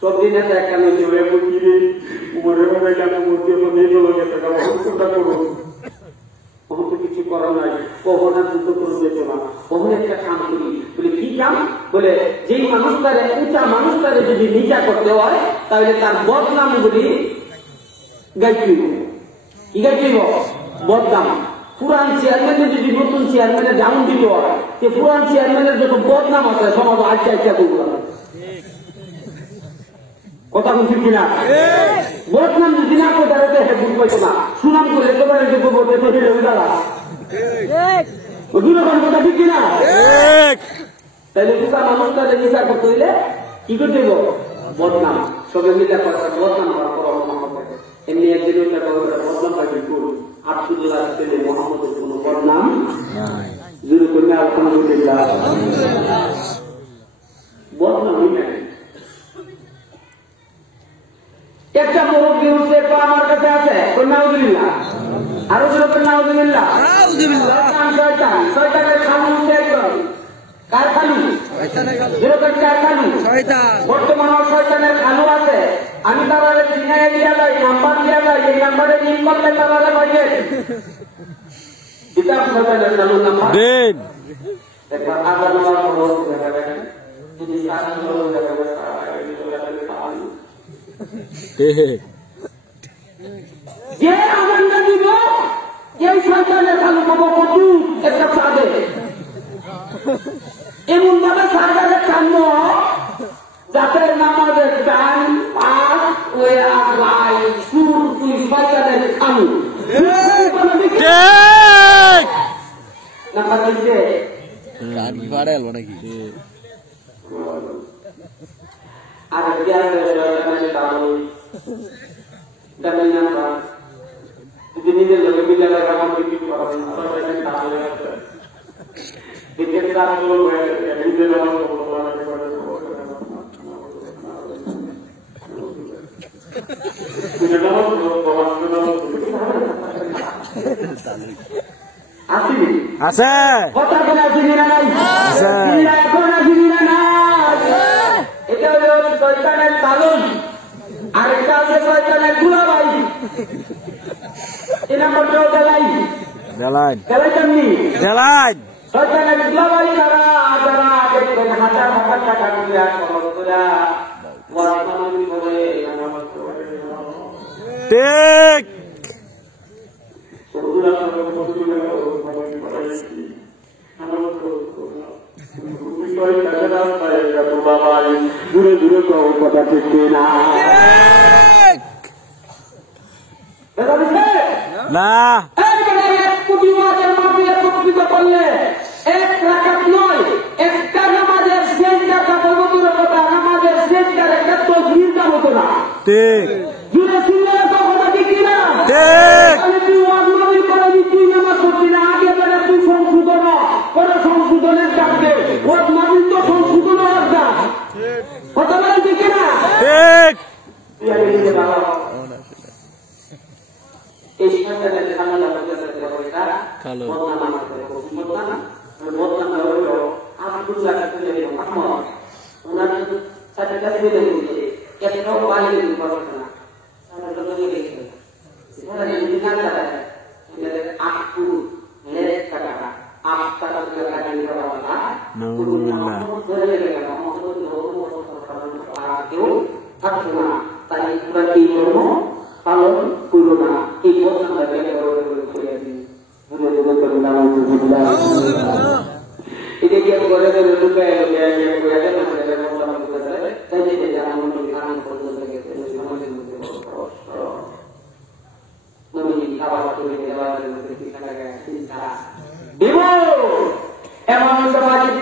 সব দিন একটা একটা নিয়েছে ওরে বুঝিয়ে উমরে তো কিছু করার নাই, কখন আর যুদ্ধ করে যেত না। কখন একটা কাম করি, বলে কি কাম? বলে যেই মানুষটারে উঁচা মানুষটারে যদি নিচা করতে হয় তাহলে তার বদনাম গুলি গাইতে কি গাইতে বদনাম। পুরান চেয়ারম্যানের যদি নতুন চেয়ারম্যানের ডাউন দিতে হয়, যে পুরান চেয়ারম্যানের যত বদনাম আছে সমাজ আচ্ছা আচ্ছা করবো কথা কোন ঠিক কিনা? বদনাম যদি না করে তাহলে ভুল পাইতো না, সুনাম করে একেবারে যে বলতে দাঁড়া কথা ঠিক কিনা? তাহলে পুরা মানুষটা নিচা করতে হইলে কি করতে হইব? বদনাম। সবে মিলে বদনাম এমনি একদিন বদনাম পাই করুন। আব্দুল্লাহ ছেলে মোহাম্মদের কোন বদনাম যদি করলে আলহামদুলিল্লাহ বদনামই নাই। একটা মুরব্বী হচ্ছে আমার কাছে আছে নাউজুবিল্লাহ, আরো যেরকম নাউজুবিল্লাহ, শয়তানের খালু হচ্ছে একজন। কার খালু? যেরকম কার খালু? বর্তমানে শয়তানের খালু আছে। আমি তারা চিনাই দিয়া যাই, নাম্বার দিয়া যাই, এই নাম্বারে লিঙ্ক করলে তারা পাইবে কিতাব শয়তানের খালুর নাম্বার একবার আবার নেওয়ার পর যদি যে আনন্দ দিব এই সন্তানের খালু পাবো কত একটা চাঁদে এমন ভাবে সার্জারের কান্ন যাতে নামাজের টান পাস ওয়া ভাই সুর তুই সন্তানের খালু নাম্বার দিচ্ছে কান ভাড়াল নাকি আর যদি নিজের লোকে বিদ্যালয় আমার বিক্রি করা আছে কথা বলে আসিনি না নাই? এখন আসিনি না নাই? শয়তানের তালুন, আরেকটা আছে শয়তানের দুলাভাই। এই নাম্বারটাও দেলাই কেমনি শয়তানের দুলাভাই যারা যারা দেখবেন হাজার হাজার টাকা দিয়ে খরচ করে ওয়াজমানি করে ঠিক দূরে দূরে কথা ঠিক না না কোটি ওয়াজের মাধ্যমে একত্রিত করলে এক রাকাত নয়, একটা নামাজের সেজদাটা পবিত্র কথা, নামাজের সেজদার একটা তসবিহটা হতো না। ঠিক জুড়ে ছিলে কথা ঠিক না? ঠিক আমি তুই ওয়াজমানি করে তুই নামাজ পড়ছি না, আগে বেলা তুই সংশোধন করে সংশোধনের কাজে ওয়াজমানি তো সংশোধন অর্ধা কথা বলেন ঠিক না? ঠিক এই সন্তানের খালা কালো আব্দুল্লাহ আহমদ ওনার সাথে কাছে দিয়েছে কেটও বাইরে দিতে পারছে না আমরা তো বলে গেছি সেটা নিজাম দাদা এটা আকু লেস কাটা আফতার করে লাগি করা না নাউজুবিল্লাহ ধরে গেল মোহাম্মদ কেউ থাকছে না, তাই পুরা কি করবো পালন করবো না। এই ঘটনাটা করে দিন এটা কি করে লুকায় এমন সমাজের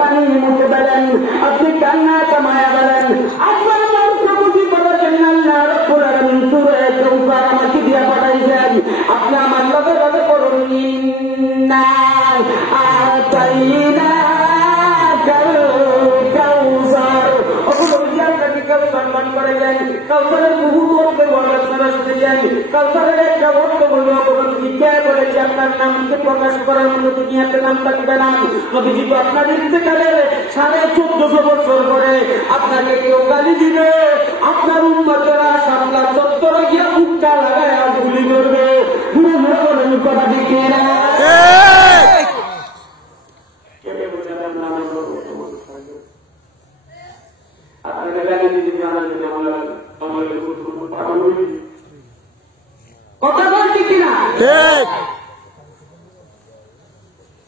পানি মুখে বেলেন, আপনি কান্না কামায়া বেলেন, আপনার প্রভুজি করেছেন আমাকে দিয়া পাঠাইছেন, আপনি আমার লগে লগে করুন না সম্মান করেছেন। কাউসারের বহু বলতে কাউসারের একটা বক্তব্য জিজ্ঞাসা করেছে আপনার নামকে প্রকাশ করার মতো দুনিয়াতে নাম থাকবে না। নবীজি তো আপনাদের ইন্তেকালে 1450 বছর পরে আপনাকে কেউ গালি দিবে, আপনার উম্মতেরা সামলা চত্বরে গিয়া মুখটা লাগায় গুলি করবে। ঘুরে ঘুরে বলেন কথা দিকে না কথা বলছি কিনা? ঠিক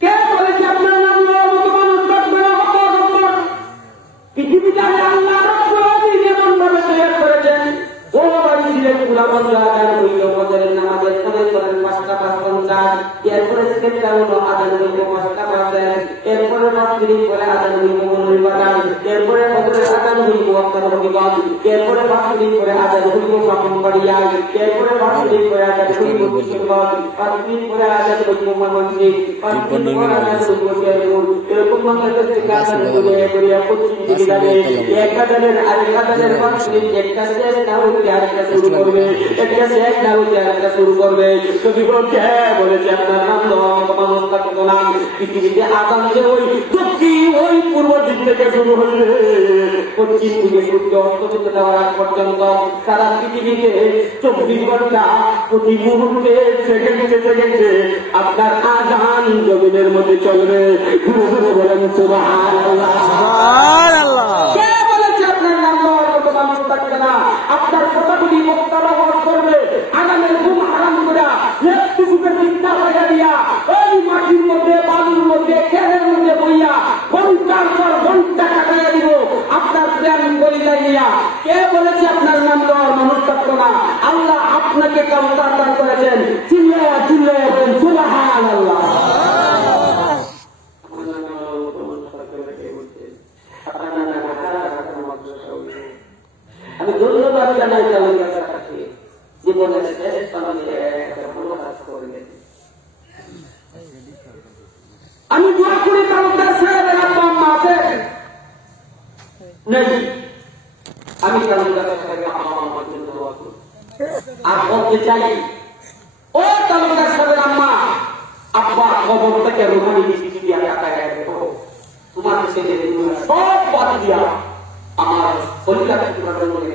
কে বলেছে আপনার নাম পৃথিবীতে আল্লাহ রাব্বুল আলামিন এমন ভাবে তৈরি করেছেন, ও বাড়ি ছিলেন গুলামরা আদান হইল মদের নামাজের সময় করেন 5টা 5:50, এরপরে সেকেন্ডটা হলো আদান হইল 5টা 5, এরপরে 5 মিনিট পরে আদান হইল মনোরি বাদান, এরপরে ফজরের আদান হইল ওয়াক্ত হবিগত, এরপরে 5 মিনিট পরে আদান হইল সাফন বাড়িয়া, এরপরে 5 মিনিট পরে আদান হইল মুসলমান, 5 মিনিট পরে আদান হইল মসজিদ, 5 মিনিট পরে আদান হইল শেরপুর। এরকম বাংলাদেশের কাছে করিয়া পশ্চিম দিকে যাবে, এক হাজারের আরেক হাজারের 5 মিনিট একটা শেষ না হইতে আরেকটা শুরু করবে, একটা শেষ না হইতে আরেকটা শুরু করবে। যদি বলছে বলেছে আপনার নাম মানুষ থাকতো না, পৃথিবীতে আদান যে ওই দক্ষিণ ওই পূর্ব দিক থেকে শুরু হইলে পশ্চিম দিকে সূর্য অস্তমিত যাওয়ার আগ পর্যন্ত সারা পৃথিবীতে 24 ঘন্টা প্রতি মুহূর্তে সেকেন্ডে আপনার আজান জমিনের মধ্যে চলবে। বলেন সুবহানাল্লাহ। কে বলেছে আপনার নাম নেওয়ার মতো মানুষ থাকবে না? আপনার কথাগুলি বক্তারা বধ করবে, আগামের ঘুম হারাম করে একটু সুখে চিন্তা হয়ে দিয়া ওই মাটির মধ্যে বালুর মধ্যে খেলের মধ্যে বইয়া ঘন্টার পর ঘন্টা কাটাইয়া দিব আপনার প্রেম করিয়া নিয়া। কে বলেছে আপনার নাম নেওয়ার মানুষ থাকতো না? আল্লাহ আপনাকে কাউন্টার দান করেছেন। চিল্লায়া চিল্লায়া বলেন সুবহানাল্লাহ। আমি ধন্যবাদ জানাই জীবনের শেষ আমি দোয়া করি তালুকদার সাহেবের আব্বা আম্মা আছে নেই, আমি তালুকদার সাহেবের আব্বা আম্মার জন্য দোয়া করি আর বলতে চাই, ও তালুকদার সাহেবের আম্মা আব্বা কবর থেকে রুমালি দিয়ে টাকা তোমার ছেলে সব বাদ অলিরা তোমার জন্য